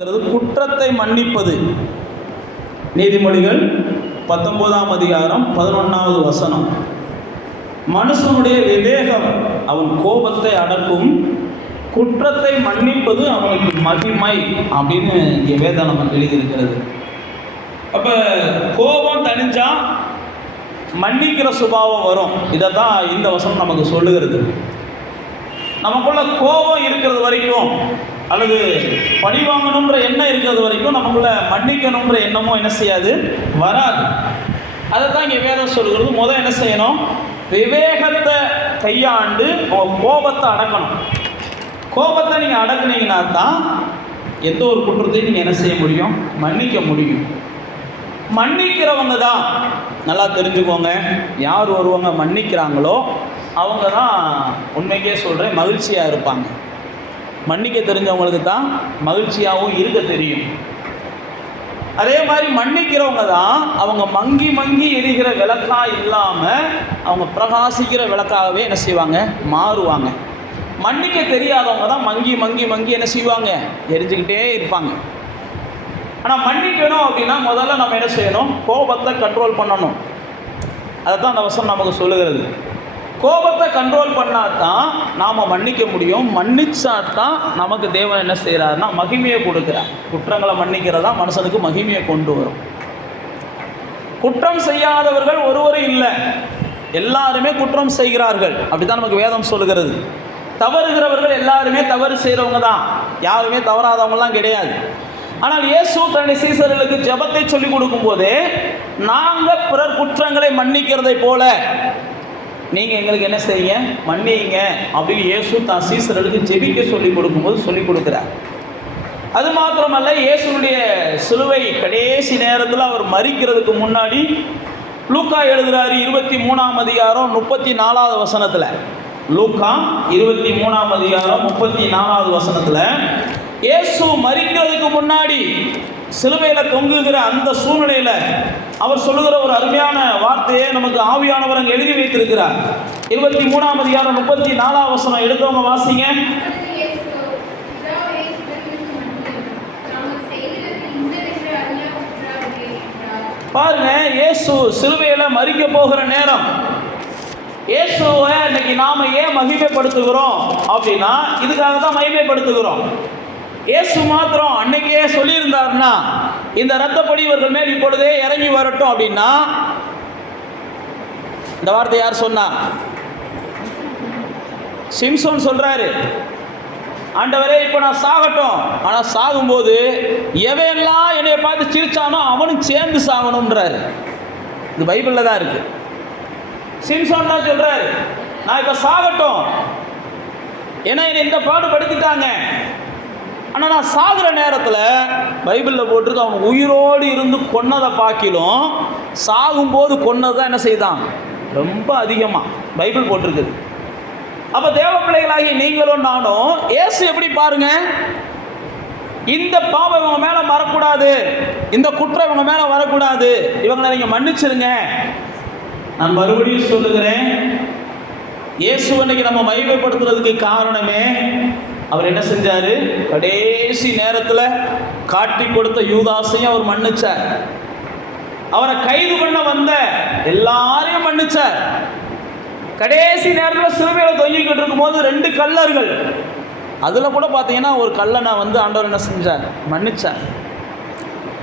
குற்றத்தை மன்னிப்பது. நீதிமொழிகள் 19ஆம் அதிகாரம் 11வது வசனம். மனுஷனுடைய விவேகம் அவன் கோபத்தை அடக்கும், குற்றத்தை மன்னிப்பது அவனுக்கு மகிமை அப்படின்னு இங்கே வேதாளம் எழுதியிருக்கிறது. அப்போ கோபம் தணிஞ்சா மன்னிக்கிற சுபாவம் வரும். இதை தான் இந்த வசனம் நமக்கு சொல்லுகிறது. நமக்குள்ள கோபம் இருக்கிறது வரைக்கும் அல்லது பழி வாங்கணுன்ற எண்ணம் இருக்கிறது வரைக்கும் நமக்குள்ள மன்னிக்கணுன்ற எண்ணமும் என்ன செய்யாது, வராது. அதை தான் இங்கே வேதம் சொல்கிறது. முதல் என்ன செய்யணும், விவேகத்தை கையாண்டு கோபத்தை அடக்கணும். கோபத்தை நீங்கள் அடக்குனீங்கன்னா தான் எந்த ஒரு குற்றத்தையும் நீங்கள் என்ன செய்ய முடியும், மன்னிக்க முடியும். மன்னிக்கிறவங்க தான், நல்லா தெரிஞ்சுக்கோங்க, யார் ஒருவங்க மன்னிக்கிறாங்களோ அவங்க தான் உண்மைக்கே சொல்கிறேன் மகிழ்ச்சியாக இருப்பாங்க. மன்னிக்க தெரிஞ்சவங்களுக்கு தான் மகிழ்ச்சியாகவும் இருக்க தெரியும். அதே மாதிரி மன்னிக்கிறவங்க தான் அவங்க மங்கி மங்கி எரிகிற விளக்காக இல்லாமல் அவங்க பிரகாசிக்கிற விளக்காகவே என்ன செய்வாங்க, மாறுவாங்க. மன்னிக்க தெரியாதவங்க தான் மங்கி மங்கி மங்கி என்ன செய்வாங்க, எரிஞ்சுக்கிட்டே இருப்பாங்க. ஆனால் மன்னிக்கணும் அப்படின்னா முதல்ல நம்ம என்ன செய்யணும், கோபத்தை கண்ட்ரோல் பண்ணணும். அதை தான் அந்த வசனம் நமக்கு சொல்லுகிறது. கோபத்தை கண்ட்ரோல் பண்ணால் தான் நாம் மன்னிக்க முடியும். மன்னிச்சா தான் நமக்கு தேவன் என்ன செய்கிறாருன்னா மகிமையை கொடுக்குறார். குற்றங்களை மன்னிக்கிறதா மனுஷனுக்கு மகிமையை கொண்டு வரும். குற்றம் செய்யாதவர்கள் ஒருவரும் இல்லை, எல்லாருமே குற்றம் செய்கிறார்கள். அப்படி தான் நமக்கு வேதம் சொல்லுகிறது. தவறுகிறவர்கள் எல்லாருமே தவறு செய்கிறவங்க தான், யாருமே தவறாதவங்கலாம் கிடையாது. ஆனால் இயேசு தன்னுடைய சீசர்களுக்கு ஜெபத்தை சொல்லிக் கொடுக்கும்போது, நாங்கள் பிறர் குற்றங்களை மன்னிக்கிறதை போல நீங்கள் எங்களுக்கு என்ன செய்யுங்க, மன்னிங்க அப்படின்னு இயேசு தான் சீசர்களுக்கு ஜெபிக்க சொல்லிக் கொடுக்கும்போது சொல்லிக் கொடுக்குறார். அது மாத்திரமல்ல, இயேசுடைய சிலுவை கடைசி நேரத்தில் அவர் மரிக்கிறதுக்கு முன்னாடி லூக்கா எழுதுகிறாரு 23ஆம் அதிகாரம் 34வது வசனத்தில். லூக்கா 23ஆம் அதிகாரம் 34வது வசனத்தில் இயேசு மரிக்கிறதுக்கு முன்னாடி சிலுவையில் தொங்குகிற அந்த சூழ்நிலையில் அவர் சொல்லுகிற ஒரு அருமையான வார்த்தையை நமக்கு ஆவியானவர் அங்கே எழுதி வைத்திருக்கிறார். 23ஆம் அதிகாரம் 34வது வசனம் எடுத்தவங்க வாசிங்க. பாருங்க, இயேசு சிலுவையில் மரிக்க போகிற நேரம். இயேசுவை இன்னைக்கு நாம ஏன் மகிமைப்படுத்துகிறோம் அப்படின்னா இதுக்காக தான் மகிமைப்படுத்துகிறோம். இயேசு மாத்திரம் அன்னைக்கே சொல்லியிருந்தாருன்னா இந்த இரத்தப்படி இவர்கள் மேல் இப்பொழுதே இறங்கி வரட்டும் அப்படின்னா, இந்த வார்த்தை யார் சொன்னா, சிம்சோன் சொல்றாரு, ஆண்டவரே இப்போ நான் சாகட்டும், ஆனால் சாகும்போது எவையெல்லாம் என்னைய பார்த்து சிரிச்சானோ அவனும் சேர்ந்து சாகணும்ன்றாரு. இது பைபிளில் தான் இருக்கு. சிம்சோன் தான் சொல்றாரு, நான் இப்போ சாகட்டும், ஏன்னா என்னை இந்த பாடுபடுத்திட்டாங்க, ஆனால் நான் சாகிற நேரத்தில் பைபிளில் போட்டிருக்கு, அவன் உயிரோடு இருந்து கொன்னதை பார்க்கிலும் சாகும்போது கொன்னது தான் என்ன செய்தான் ரொம்ப அதிகமாக பைபிள் போட்டிருக்குது. அப்போ தேவ பிள்ளைகளாகி நீங்களும் நானும் இயேசு எப்படி பாருங்க, இந்த பாவம் இவங்க மேலே வரக்கூடாது, இந்த குற்றம் இவங்க மேலே வரக்கூடாது, இவங்களை நீங்கள் மன்னிச்சிருங்க. நான் மறுபடியும் சொல்லுகிறேன், இயேசு இன்னைக்கு நம்ம மகிமைப்படுத்துறதுக்கு காரணமே அவர் என்ன செஞ்சாரு, கடைசி நேரத்தில் காட்டி கொடுத்த யூதாசையும் அவர் மன்னிச்சார். அவரை கைது பண்ண வந்த எல்லாரையும் மன்னிச்சார். கடைசி நேரத்தில் சிலுவையில் தொங்கிக்கிட்டு இருக்கும்போது 2 கள்ளர்கள், அதில் கூட பார்த்தீங்கன்னா ஒரு கள்ளனை வந்து ஆண்டவர் என்ன செஞ்சார், மன்னிச்சார்.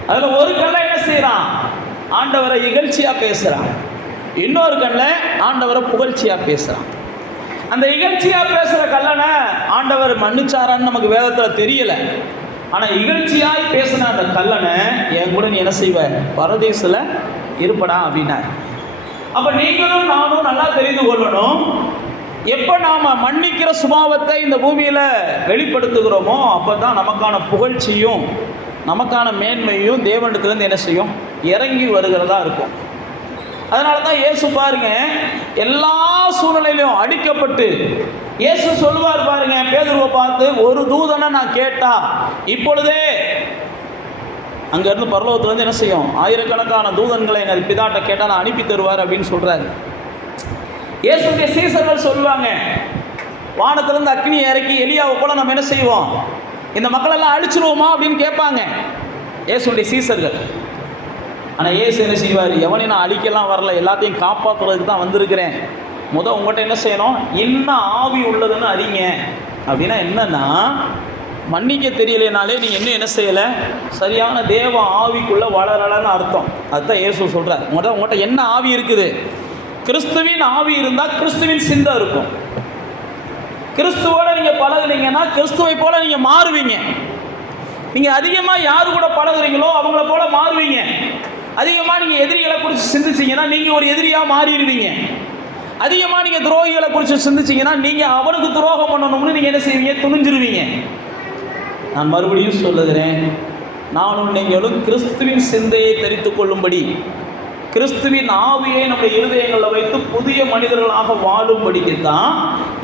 அதில் ஒரு கள்ளன் என்ன செய்யறான், ஆண்டவரை இகழ்ச்சியாக பேசுகிறான். இன்னொரு கள்ளன் ஆண்டவரை புகழ்ச்சியாக பேசுகிறான். அந்த இகழ்ச்சியாக பேசுகிற கல்லனை ஆண்டவர் மன்னிச்சாரான்னு நமக்கு வேதத்தில் தெரியலை. ஆனால் இகழ்ச்சியாய் பேசின அந்த கல்லனை என் கூட நீ என்ன செய்வ, பரதேசில் இருப்படா அப்படின்னார். அப்போ நீங்களும் நானும் நல்லா தெரிந்து கொள்ளணும், எப்போ நாம் மன்னிக்கிற சுபாவத்தை இந்த பூமியில் வெளிப்படுத்துகிறோமோ அப்போ தான் நமக்கான புகழ்ச்சியும் நமக்கான மேன்மையும் தேவனிடத்துலேருந்து என்ன செய்யும், இறங்கி வருகிறதா இருக்கும். அதனால தான் இயேசு பாருங்க, எல்லா சூழ்நிலையிலும் அடிக்கப்பட்டு இயேசு சொல்லுவார் பாருங்க, பேதுருவை பார்த்து, ஒரு தூதனை நான் கேட்டா இப்பொழுதே அங்கேருந்து பரலோகத்துலேருந்து என்ன செய்யும், ஆயிரக்கணக்கான தூதன்களை எங்கள் பிதாட்ட கேட்டால் நான் அனுப்பி தருவார் அப்படின்னு சொல்கிறாரு. இயேசுடைய சீசர்கள் சொல்லுவாங்க, வானத்திலிருந்து அக்னியை இறக்கி எலியாவை போல நம்ம என்ன செய்வோம், இந்த மக்களெல்லாம் அழிச்சிருவோமா அப்படின்னு கேட்பாங்க இயேசுடைய சீசர்கள். ஆனால் இயேசு என்ன செய்வார்? எவனையும் நான் அழிக்கலாம் வரல, எல்லாத்தையும் காப்பாற்றுறதுக்கு தான் வந்திருக்கிறேன். உங்கள்கிட்ட என்ன செய்யணும்? என்ன ஆவி உள்ளதுன்னு அறிங்க. அப்படின்னா என்னன்னா, மன்னிக்க தெரியலைனாலே நீங்கள் என்ன செய்யலை, சரியான தேவ ஆவிக்குள்ளே வளரலன்னு அர்த்தம். அதுதான் இயேசு சொல்கிறார். உங்கள்கிட்ட என்ன ஆவி இருக்குது? கிறிஸ்துவின் ஆவி இருந்தால் கிறிஸ்துவின் சிந்தை இருக்கும். கிறிஸ்துவோட நீங்கள் பழகுனீங்கன்னா கிறிஸ்துவை போல நீங்கள் மாறுவீங்க. நீங்கள் அதிகமாக யார் கூட பழகுறீங்களோ அவங்கள போல மாறுவீங்க. அதிகமாக நீங்கள் எதிரிகளை குறித்து சிந்திச்சிங்கன்னா நீங்கள் ஒரு எதிரியாக மாறிடுவீங்க. அதிகமாக நீங்கள் துரோகிகளை குறித்து சிந்திச்சிங்கன்னா நீங்கள் அவனுக்கு துரோகம் பண்ணணும்னு நீங்கள் என்ன செய்வீங்க? துணிஞ்சிருவீங்க. நான் மறுபடியும் சொல்லுகிறேன், நானும் நீங்களும் கிறிஸ்துவின் சிந்தையை தரித்து கொள்ளும்படி, கிறிஸ்துவின் ஆவியை நம்முடைய இருதயங்களில் வைத்து புதிய மனிதர்களாக வாழும்படிக்கு தான்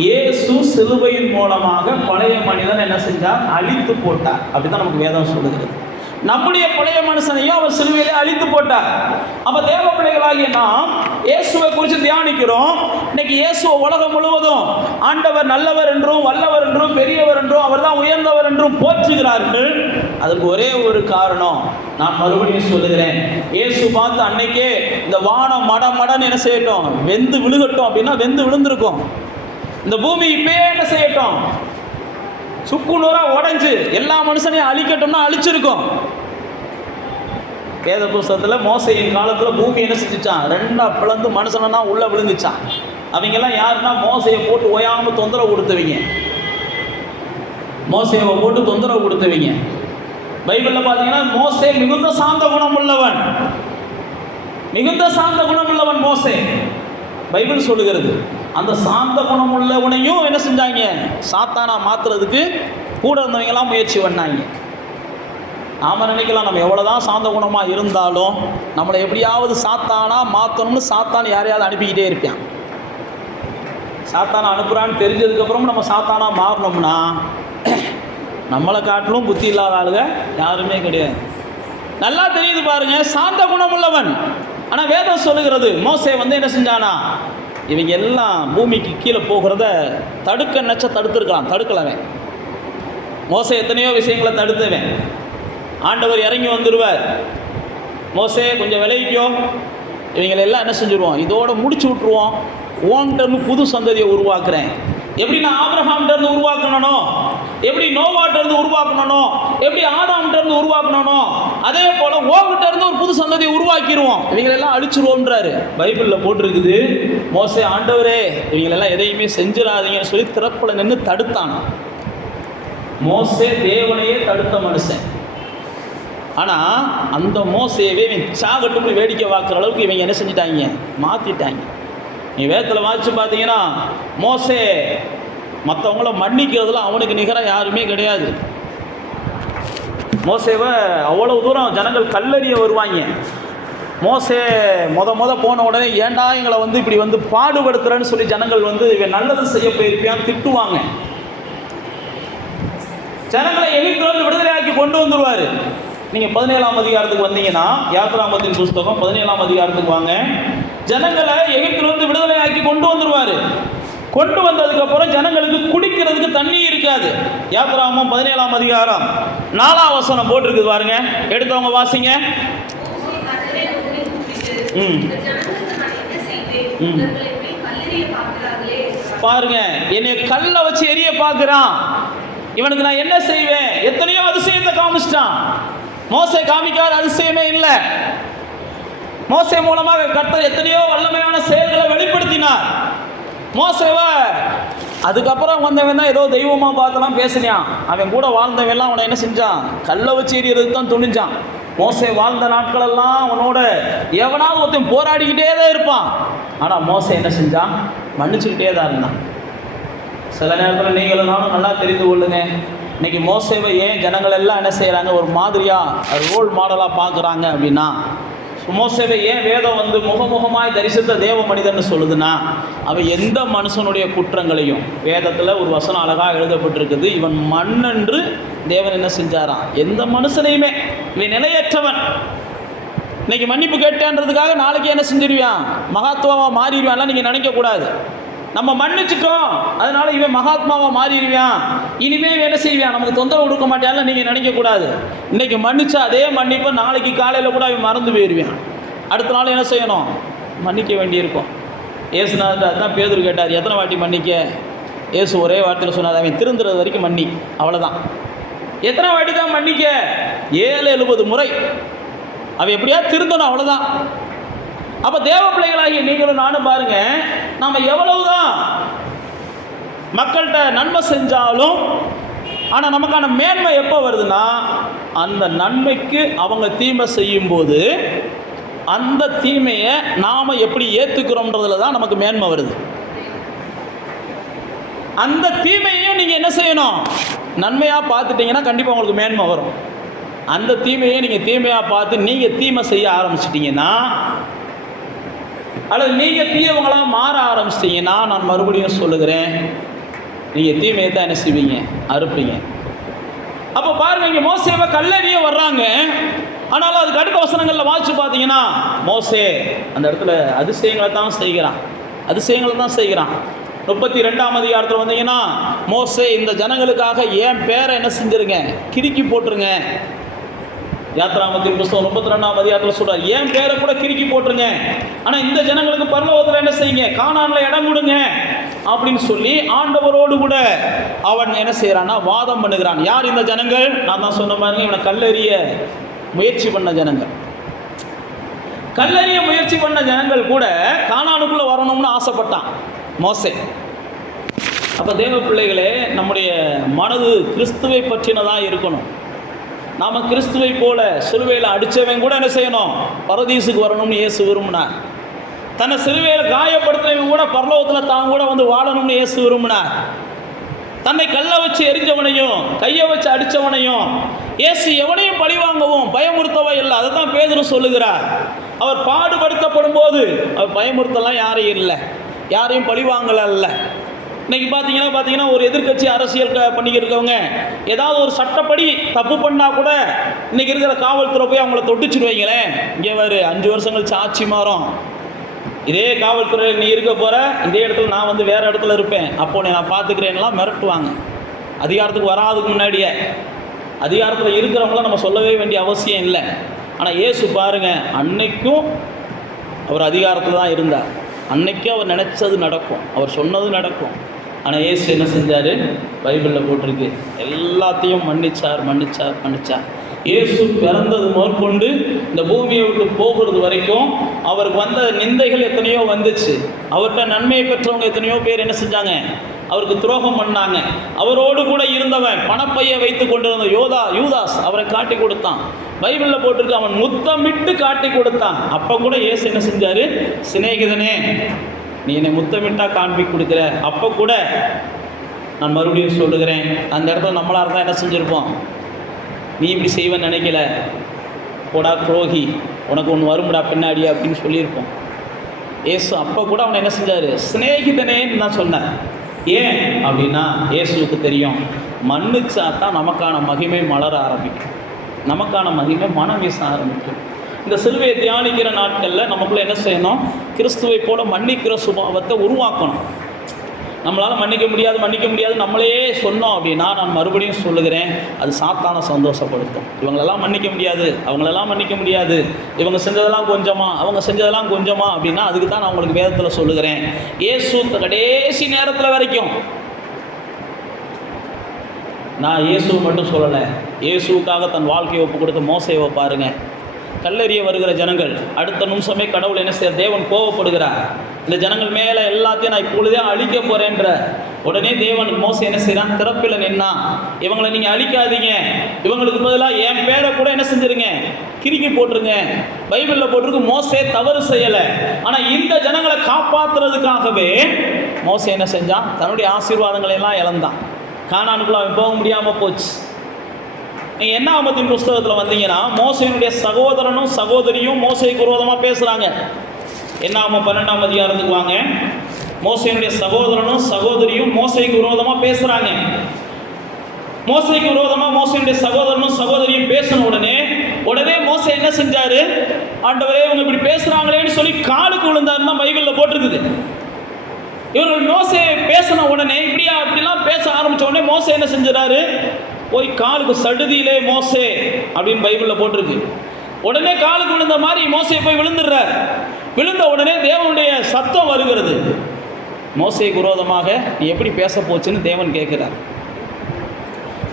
இயேசு சிலுவையின் மூலமாக பழைய மனிதன் என்ன செஞ்சார்? அழித்து போட்டார். அப்படிதான் நமக்கு வேதம் சொல்லுகிறது. நம்முடைய பழைய மனுஷனையும் அவர் சிலுவையிலே அழித்து போட்டார். அப்போ தேவ பிள்ளைகளாகிய நாம் இயேசுவை குறித்து தியானிக்கிறோம். இன்னைக்கு இயேசுவை உலகம் முழுவதும் ஆண்டவர் நல்லவர் என்றும் வல்லவர் என்றும் பெரியவர் என்றும் அவர் தான் உயர்ந்தவர் என்றும் போற்றுகிறார்கள். அதுக்கு ஒரே ஒரு காரணம், நான் மறுபடியும் சொல்லுகிறேன், இயேசு பார்த்து அன்னைக்கே இந்த வானம் மடன்னு என்ன செய்யட்டும்? வெந்து விழுகட்டும் அப்படின்னா வெந்து விழுந்திருக்கும். இந்த பூமி இப்பயே என்ன செய்யட்டும்? சுக்குநூறா உடைஞ்சு எல்லா மனுஷனையும் அழிக்கட்டும்னா அழிச்சிருக்கும். வேத புஸ்தகத்தில் மோசையின் காலத்தில் பூமி என்ன செஞ்சுச்சான்? ரெண்டா பிளந்து மனுஷனா உள்ள விழுந்துச்சான். அவங்கெல்லாம் யாருன்னா மோசையை போட்டு ஓயாமல் தொந்தரவு கொடுத்தவங்க. மோசையை போட்டு தொந்தரவு கொடுத்தவங்க. பைபிளில் பார்த்தீங்கன்னா மோசே மிகுந்த சாந்த குணம் உள்ளவன், மிகுந்த சாந்த குணம் உள்ளவன் மோசே. பைபிள் சொல்லுகிறது. அந்த சாந்த குணம் உள்ளவனையும் என்ன செஞ்சாங்க? சாத்தானா மாற்றுறதுக்கு கூட இருந்தவங்களாம் முயற்சி பண்ணாங்க. நாம் நினைக்கலாம், நம்ம எவ்வளோதான் சாந்த குணமாக இருந்தாலும் நம்மளை எப்படியாவது சாத்தானா மாற்றணும்னு சாத்தான் யாரையாவது அனுப்பிக்கிட்டே இருப்பான். சாத்தானை அனுப்புகிறான்னு தெரிஞ்சதுக்கப்புறம் நம்ம சாத்தானா மாறணும்னா நம்மளை காட்டிலும் புத்தி இல்லாத ஆளுங்க யாருமே கிடையாது. நல்லா தெரியுது பாருங்க, சாந்த குணம் உள்ளவன். ஆனால் வேதம் சொல்லுகிறது, மோசே என்ன செஞ்சானா? இவங்க எல்லாம் பூமிக்கு கீழே போகிறத தடுத்துருக்கலாம், தடுக்கலவன். மோசே எத்தனையோ விஷயங்களை தடுத்தவன். ஆண்டவர் இறங்கி வந்துடுவார், மோசே கொஞ்சம் விளைவிக்கோ, இவங்களெல்லாம் என்ன செஞ்சுருவோம்? இதோட முடிச்சு விட்ருவோம். ஓன்கிட்ட புது சந்ததியை உருவாக்குறேன். எப்படி நான் ஆபிரகாம்கிட்ட உருவாக்கணும், எப்படி நோவாட்ட உருவாக்கணும், எப்படி ஆதாம்கிட்ட உருவாக்கணும், அதே போல ஓங்கிட்ட இருந்து ஒரு புது சந்ததியை உருவாக்கிடுவோம். இவங்களெல்லாம் அழிச்சிருவோம்ன்றாரு. பைபிளில் போட்டிருக்குது, மோசே ஆண்டவரே இவங்களெல்லாம் எதையுமே செஞ்சிடாதீங்கன்னு சொல்லி திறப்புல நின்று தடுத்தான். மோசே தேவனையே தடுத்த மனுஷன். ஆனால் அந்த மோசேவே இவன் சாகட்டும்னு வேடிக்கை பார்க்குற அளவுக்கு இவங்க என்ன செஞ்சிட்டாங்க? மாற்றிட்டாங்க. நீ வேதத்தில் வாசித்து பார்த்தீங்கன்னா மோசே மற்றவங்கள மன்னிக்கிறதுல அவனுக்கு நிகராக யாருமே கிடையாது. மோசேவை அவ்வளோ தூரம் ஜனங்கள் கல்லறிய வருவாங்க. மோசே போன உடனே ஏண்டா எங்களை இப்படி பாடுபடுத்துறேன்னு சொல்லி ஜனங்கள் இவன் நல்லது செய்ய போயிருப்பான் திட்டுவாங்க. ஜனங்களை எகிப்திலிருந்து விடுதலையாக்கி கொண்டு வந்துடுவார். நீங்கள் 17ஆம் அதிகாரத்துக்கு வந்தீங்கன்னா, யாத்ராகமத்தின் புஸ்தகம் 17ஆம் அதிகாரத்துக்கு வாங்க. ஜனங்களை எகிப்திலிருந்து விடுதலையாக்கி கொண்டு வந்துடுவார். கொண்டு வந்ததுக்கப்புறம் ஜனங்களுக்கு குடிக்கிறதுக்கு தண்ணி இருக்காது. யாத்ராகமம் 17ஆம் அதிகாரம் 4ஆம் வசனம் போட்டிருக்குது பாருங்க, எடுத்தவங்க வாசிங்க. பாருங்க, என்னை கல்ல வச்சு எரிய பார்க்கிறான், இவனுக்கு நான் என்ன செய்வேன்? எத்தனையோ அதிசயத்தை காமிச்சிட்டான். மோசே காமிக்காத அதிசயமே இல்லை. மோசே மூலமாக கர்த்தர் எத்தனையோ வல்லமையான செயல்களை வெளிப்படுத்தினார். மோசேவை அதுக்கப்புறம் வந்தவன் தான் ஏதோ தெய்வமாக பார்த்தலாம் பேசினான். அவன் கூட வாழ்ந்தவெல்லாம் அவனை என்ன செஞ்சான்? கல்லை வச்சு எறியறதுக்கு தான் துணிஞ்சான். மோசே வாழ்ந்த நாட்களெல்லாம் அவனோட எவனாவது ஒருத்தன் போராடிக்கிட்டே தான் இருப்பான். ஆனால் மோசே என்ன செஞ்சான்? மன்னிச்சுக்கிட்டே தான் இருந்தான். சில நேரத்தில் நீங்களும் நானும் நல்லா தெரிந்து கொள்ளுங்க. இன்றைக்கி மோசேவை ஏன் ஜனங்கள் எல்லாம் என்ன செய்கிறாங்க? ஒரு மாதிரியாக ரோல் மாடலாக பார்க்குறாங்க அப்படின்னா, மோசேவை ஏன் வேதம் முகமுகமாய் தரிசித்த தேவ மனிதன்னு சொல்லுதுன்னா, அவன் எந்த மனுஷனுடைய குற்றங்களையும், வேதத்தில் ஒரு வசனம் அழகாக எழுதப்பட்டிருக்குது, இவன் மண்ணென்று தேவன் என்ன செஞ்சாராம்? எந்த மனுஷனையுமே இவன் நிலையற்றவன், இன்னைக்கு மன்னிப்பு கேட்டேன்றதுக்காக நாளைக்கு என்ன செஞ்சிருவான்? மகத்துவமாக மாறிடுவான்லாம் நீங்கள் நினைக்கக்கூடாது. நம்ம மன்னிச்சிட்டோம், அதனால இவன் மகாத்மாவா மாறிடுவான், இனிமே என்ன செய்வான், நமக்கு தொந்தரவு கொடுக்க மாட்டான்னு நீங்க நினைக்க கூடாது. இன்னைக்கு மன்னிச்சா அதே மன்னிப்பு நாளைக்கு காலையில கூட அவன் மறந்து போயிடுவான். அடுத்த நாள் என்ன செய்யணும், மன்னிக்க வேண்டியிருக்கும். ஏசுநாதர் அதுதான் பேதுரு கேட்டார், எத்தனை வாட்டி மன்னிக்க? ஏசு ஒரே வார்த்தையில் சொன்னார், அவன் திருந்துறது வரைக்கும் மன்னி, அவ்வளோதான். எத்தனை வாட்டி தான் மன்னிக்க? 70 முறை. அவன் எப்படியா திருந்தணும், அவ்வளோதான். அப்போ தேவ பிள்ளைகளாகிய நீங்களும் நானும் பாருங்க, நாம் எவ்வளவுதான் மக்கள்கிட்ட நன்மை செஞ்சாலும், ஆனால் நமக்கான மேன்மை எப்போ வருதுன்னா, அந்த நன்மைக்கு அவங்க தீமை செய்யும்போது அந்த தீமையை நாம் எப்படி ஏற்றுக்கிறோம்ன்றதுல தான் நமக்கு மேன்மை வருது. அந்த தீமையையும் நீங்கள் என்ன செய்யணும், நன்மையாக பார்த்துட்டிங்கன்னா கண்டிப்பாக உங்களுக்கு மேன்மை வரும். அந்த தீமையை நீங்கள் தீமையாக பார்த்து நீங்கள் தீமை செய்ய ஆரம்பிச்சிட்டிங்கன்னா, அல்லது நீங்கள் தீயவங்களாக மாற ஆரம்பிச்சிட்டிங்கன்னா, நான் மறுபடியும் சொல்லுகிறேன், நீங்கள் தீமையை தான் என்ன செய்வீங்க, அறுப்பீங்க. அப்போ பாருங்கள், இங்கே மோசேவை கல்லெறிய வர்றாங்க. ஆனாலும் அதுக்கு அடுத்த வசனங்களில் வாசிச்சு பார்த்தீங்கன்னா, மோசே அந்த இடத்துல அதிசயங்களை தான் செய்கிறான், அதிசயங்களை தான் செய்கிறான். 32ஆம் அதிகாரத்தில் வந்தீங்கன்னா, மோசே இந்த ஜனங்களுக்காக என் பேரை என்ன செஞ்சிருங்க, கிறுக்கி போட்டுருங்க. யாத்ராமத்தின் புத்தகம் 32ஆம் அதிகாரத்தில் சொல்றார், என் பேரை கூட கிறுக்கி போட்டுருங்க, ஆனால் இந்த ஜனங்களுக்கு பரலோகத்தில் என்ன செய்யுங்க, கானான்ல இடம் கொடுங்க அப்படின்னு சொல்லி ஆண்டவரோடு கூட அவன் என்ன செய்யறான்னா வாதம் பண்ணுகிறான். யார் இந்த ஜனங்கள்? நான் தான் சொன்ன பாருங்க, இவனை கல்லெறிய முயற்சி பண்ண ஜனங்கள். கல்லெறிய முயற்சி பண்ண ஜனங்கள் கூட கானானுக்குள்ள வரணும்னு ஆசைப்பட்டான் மோசே. அப்போ தேவ பிள்ளைகளே, நம்முடைய மனது கிறிஸ்துவை பற்றினதாக இருக்கணும். நாம் கிறிஸ்துவை போல சிலுவையில் அடித்தவன் கூட என்ன செய்யணும், பரதீசுக்கு வரணும்னு இயேசு விரும்பினார். தன்னை சிலுவையில் காயப்படுத்துறவன் கூட பரலோகத்தில் தான் கூட வந்து வாழணும்னு இயேசு விரும்பினார். தன்னை கல்லை வச்சு எரிஞ்சவனையும் கையை வச்சு அடித்தவனையும் இயேசு எவனையும் பழிவாங்கவும் பயமுறுத்தவோ இல்லை. அதை தான் பேதுரு சொல்லுகிறார். அவர் பாடுபடுத்தப்படும் போது அவர் பயமுறுத்தலாம் யாரையும் இல்லை, யாரையும் பழிவாங்கல இல்லை. இன்னைக்கு பார்த்தீங்கன்னா ஒரு எதிர்கட்சி அரசியல் பண்ணிக்கிட்டு இருக்கவங்க ஏதாவது ஒரு சட்டப்படி தப்பு பண்ணால் கூட இன்னைக்கு இருக்கிற காவல்துறை போய் அவங்கள தொட்டுச்சுடுவீங்களேன். இங்கே வேறு 5 வருஷம் கழிச்சு ஆட்சி மாறும், இதே காவல்துறையில் நீ இருக்க போகிற, இதே இடத்துல நான் வந்து வேறு இடத்துல இருப்பேன், அப்போ நான் பார்த்துக்கிறேன்லாம் மிரட்டுவாங்க. அதிகாரத்துக்கு வராதுக்கு முன்னாடியே அதிகாரத்தில் இருக்கிறவங்கள நம்ம சொல்லவே வேண்டிய அவசியம் இல்லை. ஆனால் இயேசு பாருங்கள், அன்னைக்கும் அவர் அதிகாரத்தில் தான் இருந்தார். அன்னைக்கும் அவர் நினச்சது நடக்கும், அவர் சொன்னது நடக்கும். ஆனால் இயேசு என்ன செஞ்சார், பைபிளில் போட்டிருக்கு, எல்லாத்தையும் மன்னிச்சார். இயேசு பிறந்தது முதற்கொண்டு இந்த பூமியை விட்டு போகிறது வரைக்கும் அவருக்கு வந்த நிந்தைகள் எத்தனையோ வந்துச்சு. அவர்கிட்ட நன்மையை பெற்றவங்க எத்தனையோ பேர் என்ன செஞ்சாங்க, அவருக்கு துரோகம் பண்ணாங்க. அவரோடு கூட இருந்தவன் பணப்பையை வைத்து கொண்டிருந்த யூதாஸ் அவரை காட்டி கொடுத்தான். பைபிளில் போட்டிருக்கு, அவன் முத்தமிட்டு காட்டி கொடுத்தான். அப்போ கூட இயேசு என்ன செஞ்சார், சிநேகிதனே நீ என்னை முத்தமிட்டா காண்பி கொடுக்குற. அப்போ கூட நான் மறுபடியும் சொல்லுகிறேன், அந்த இடத்துல நம்மளாக இருந்தால் என்ன செஞ்சுருப்போம், நீ இப்படி செய்வேன்னு நினைக்கல, போடா துரோகி, உனக்கு ஒன்று வரும்டா பின்னாடி அப்படின்னு சொல்லியிருப்போம். இயேசு அப்போ கூட அவனை என்ன செஞ்சார், சிநேகிதனேன்னு நான் சொன்னேன். ஏன் அப்படின்னா இயேசுவுக்கு தெரியும், மன்னிச்சா தான் நமக்கான மகிமை மலர ஆரம்பிக்கும், நமக்கான மகிமை மனம் வீச ஆரம்பிக்கும். இந்த சிலுவையை தியானிக்கிற நாட்களில் நமக்குள்ளே என்ன செய்யணும், கிறிஸ்துவை போல மன்னிக்கிற சுபாவத்தை உருவாக்கணும். நம்மளால் மன்னிக்க முடியாது நம்மளே சொன்னோம் அப்படின்னா, நான் மறுபடியும் சொல்லுகிறேன், அது சாத்தான சந்தோஷப்படுத்தும். இவங்களெல்லாம் மன்னிக்க முடியாது, அவங்களெல்லாம் மன்னிக்க முடியாது, இவங்க செஞ்சதெல்லாம் கொஞ்சமா, அவங்க செஞ்சதெல்லாம் கொஞ்சமா அப்படின்னா, அதுக்கு தான் நான் உங்களுக்கு வேதத்தில் சொல்லுகிறேன். இயேசு கடைசி நேரத்தில் வரைக்கும், நான் இயேசுவை மட்டும் சொல்லலை, இயேசுக்காக தன் வாழ்க்கையை ஒப்பு கொடுத்த மோசேவை பாருங்கள். கல்லெறிய வருகிற ஜனங்கள் அடுத்த நிமிஷமே கடவுள் என்ன செய்ய, தேவன் கோபப்படுகிறார். இந்த ஜனங்கள் மேலே எல்லாத்தையும் நான் இப்பொழுதே அழிக்க போகிறேன்ற உடனே தேவன் மோசே என்ன செய்கிறான், திறப்பில் நின்னா, இவங்களை நீங்கள் அழிக்காதீங்க, இவங்களுக்கு பதிலாக என் பேரை கூட என்ன செஞ்சுருங்க, கிறுக்கி போட்டுருங்க. பைபிளில் போட்டிருக்கு, மோசே தவறு செய்யலை. ஆனால் இந்த ஜனங்களை காப்பாற்றுறதுக்காகவே மோசே என்ன செஞ்சான், தன்னுடைய ஆசீர்வாதங்களை எல்லாம் இழந்தான். கானானுக்குள்ள அவன் போக முடியாமல் போச்சு. நீங்கள் என்னாகமத்தின் புஸ்தகத்தில் வந்தீங்கன்னா, மோசேனுடைய சகோதரனும் சகோதரியும் மோசேக்கு விரோதமாக பேசுகிறாங்க. என்னாகமம் 12ஆம் அதிகாரத்துக்கு வாங்க. மோசேனுடைய சகோதரனும் சகோதரியும் மோசேக்கு விரோதமாக பேசுகிறாங்க. மோசேக்கு விரோதமாக மோசேனுடைய சகோதரனும் சகோதரியும் பேசின உடனே மோசே என்ன செஞ்சார், ஆண்டவரே இவங்க இப்படி பேசுகிறாங்களேன்னு சொல்லி காலுக்கு விழுந்தாருன்னு தான் பைபிளில் போட்டிருக்குது. இவர்கள் மோசே பேசின உடனே இப்படிலாம் பேச ஆரம்பித்த உடனே மோசே என்ன செஞ்சுறாரு? போய் காலுக்கு சடுதியிலே மோசே அப்படின்னு பைபிளில் போட்டிருக்கு. உடனே காலுக்கு விழுந்த மாதிரி மோசே போய் விழுந்துடுறார். விழுந்த உடனே தேவனுடைய சத்தம் வருகிறது. மோசேக்கு விரோதமாக நீ எப்படி பேச போச்சுன்னு தேவன் கேட்கிறார்.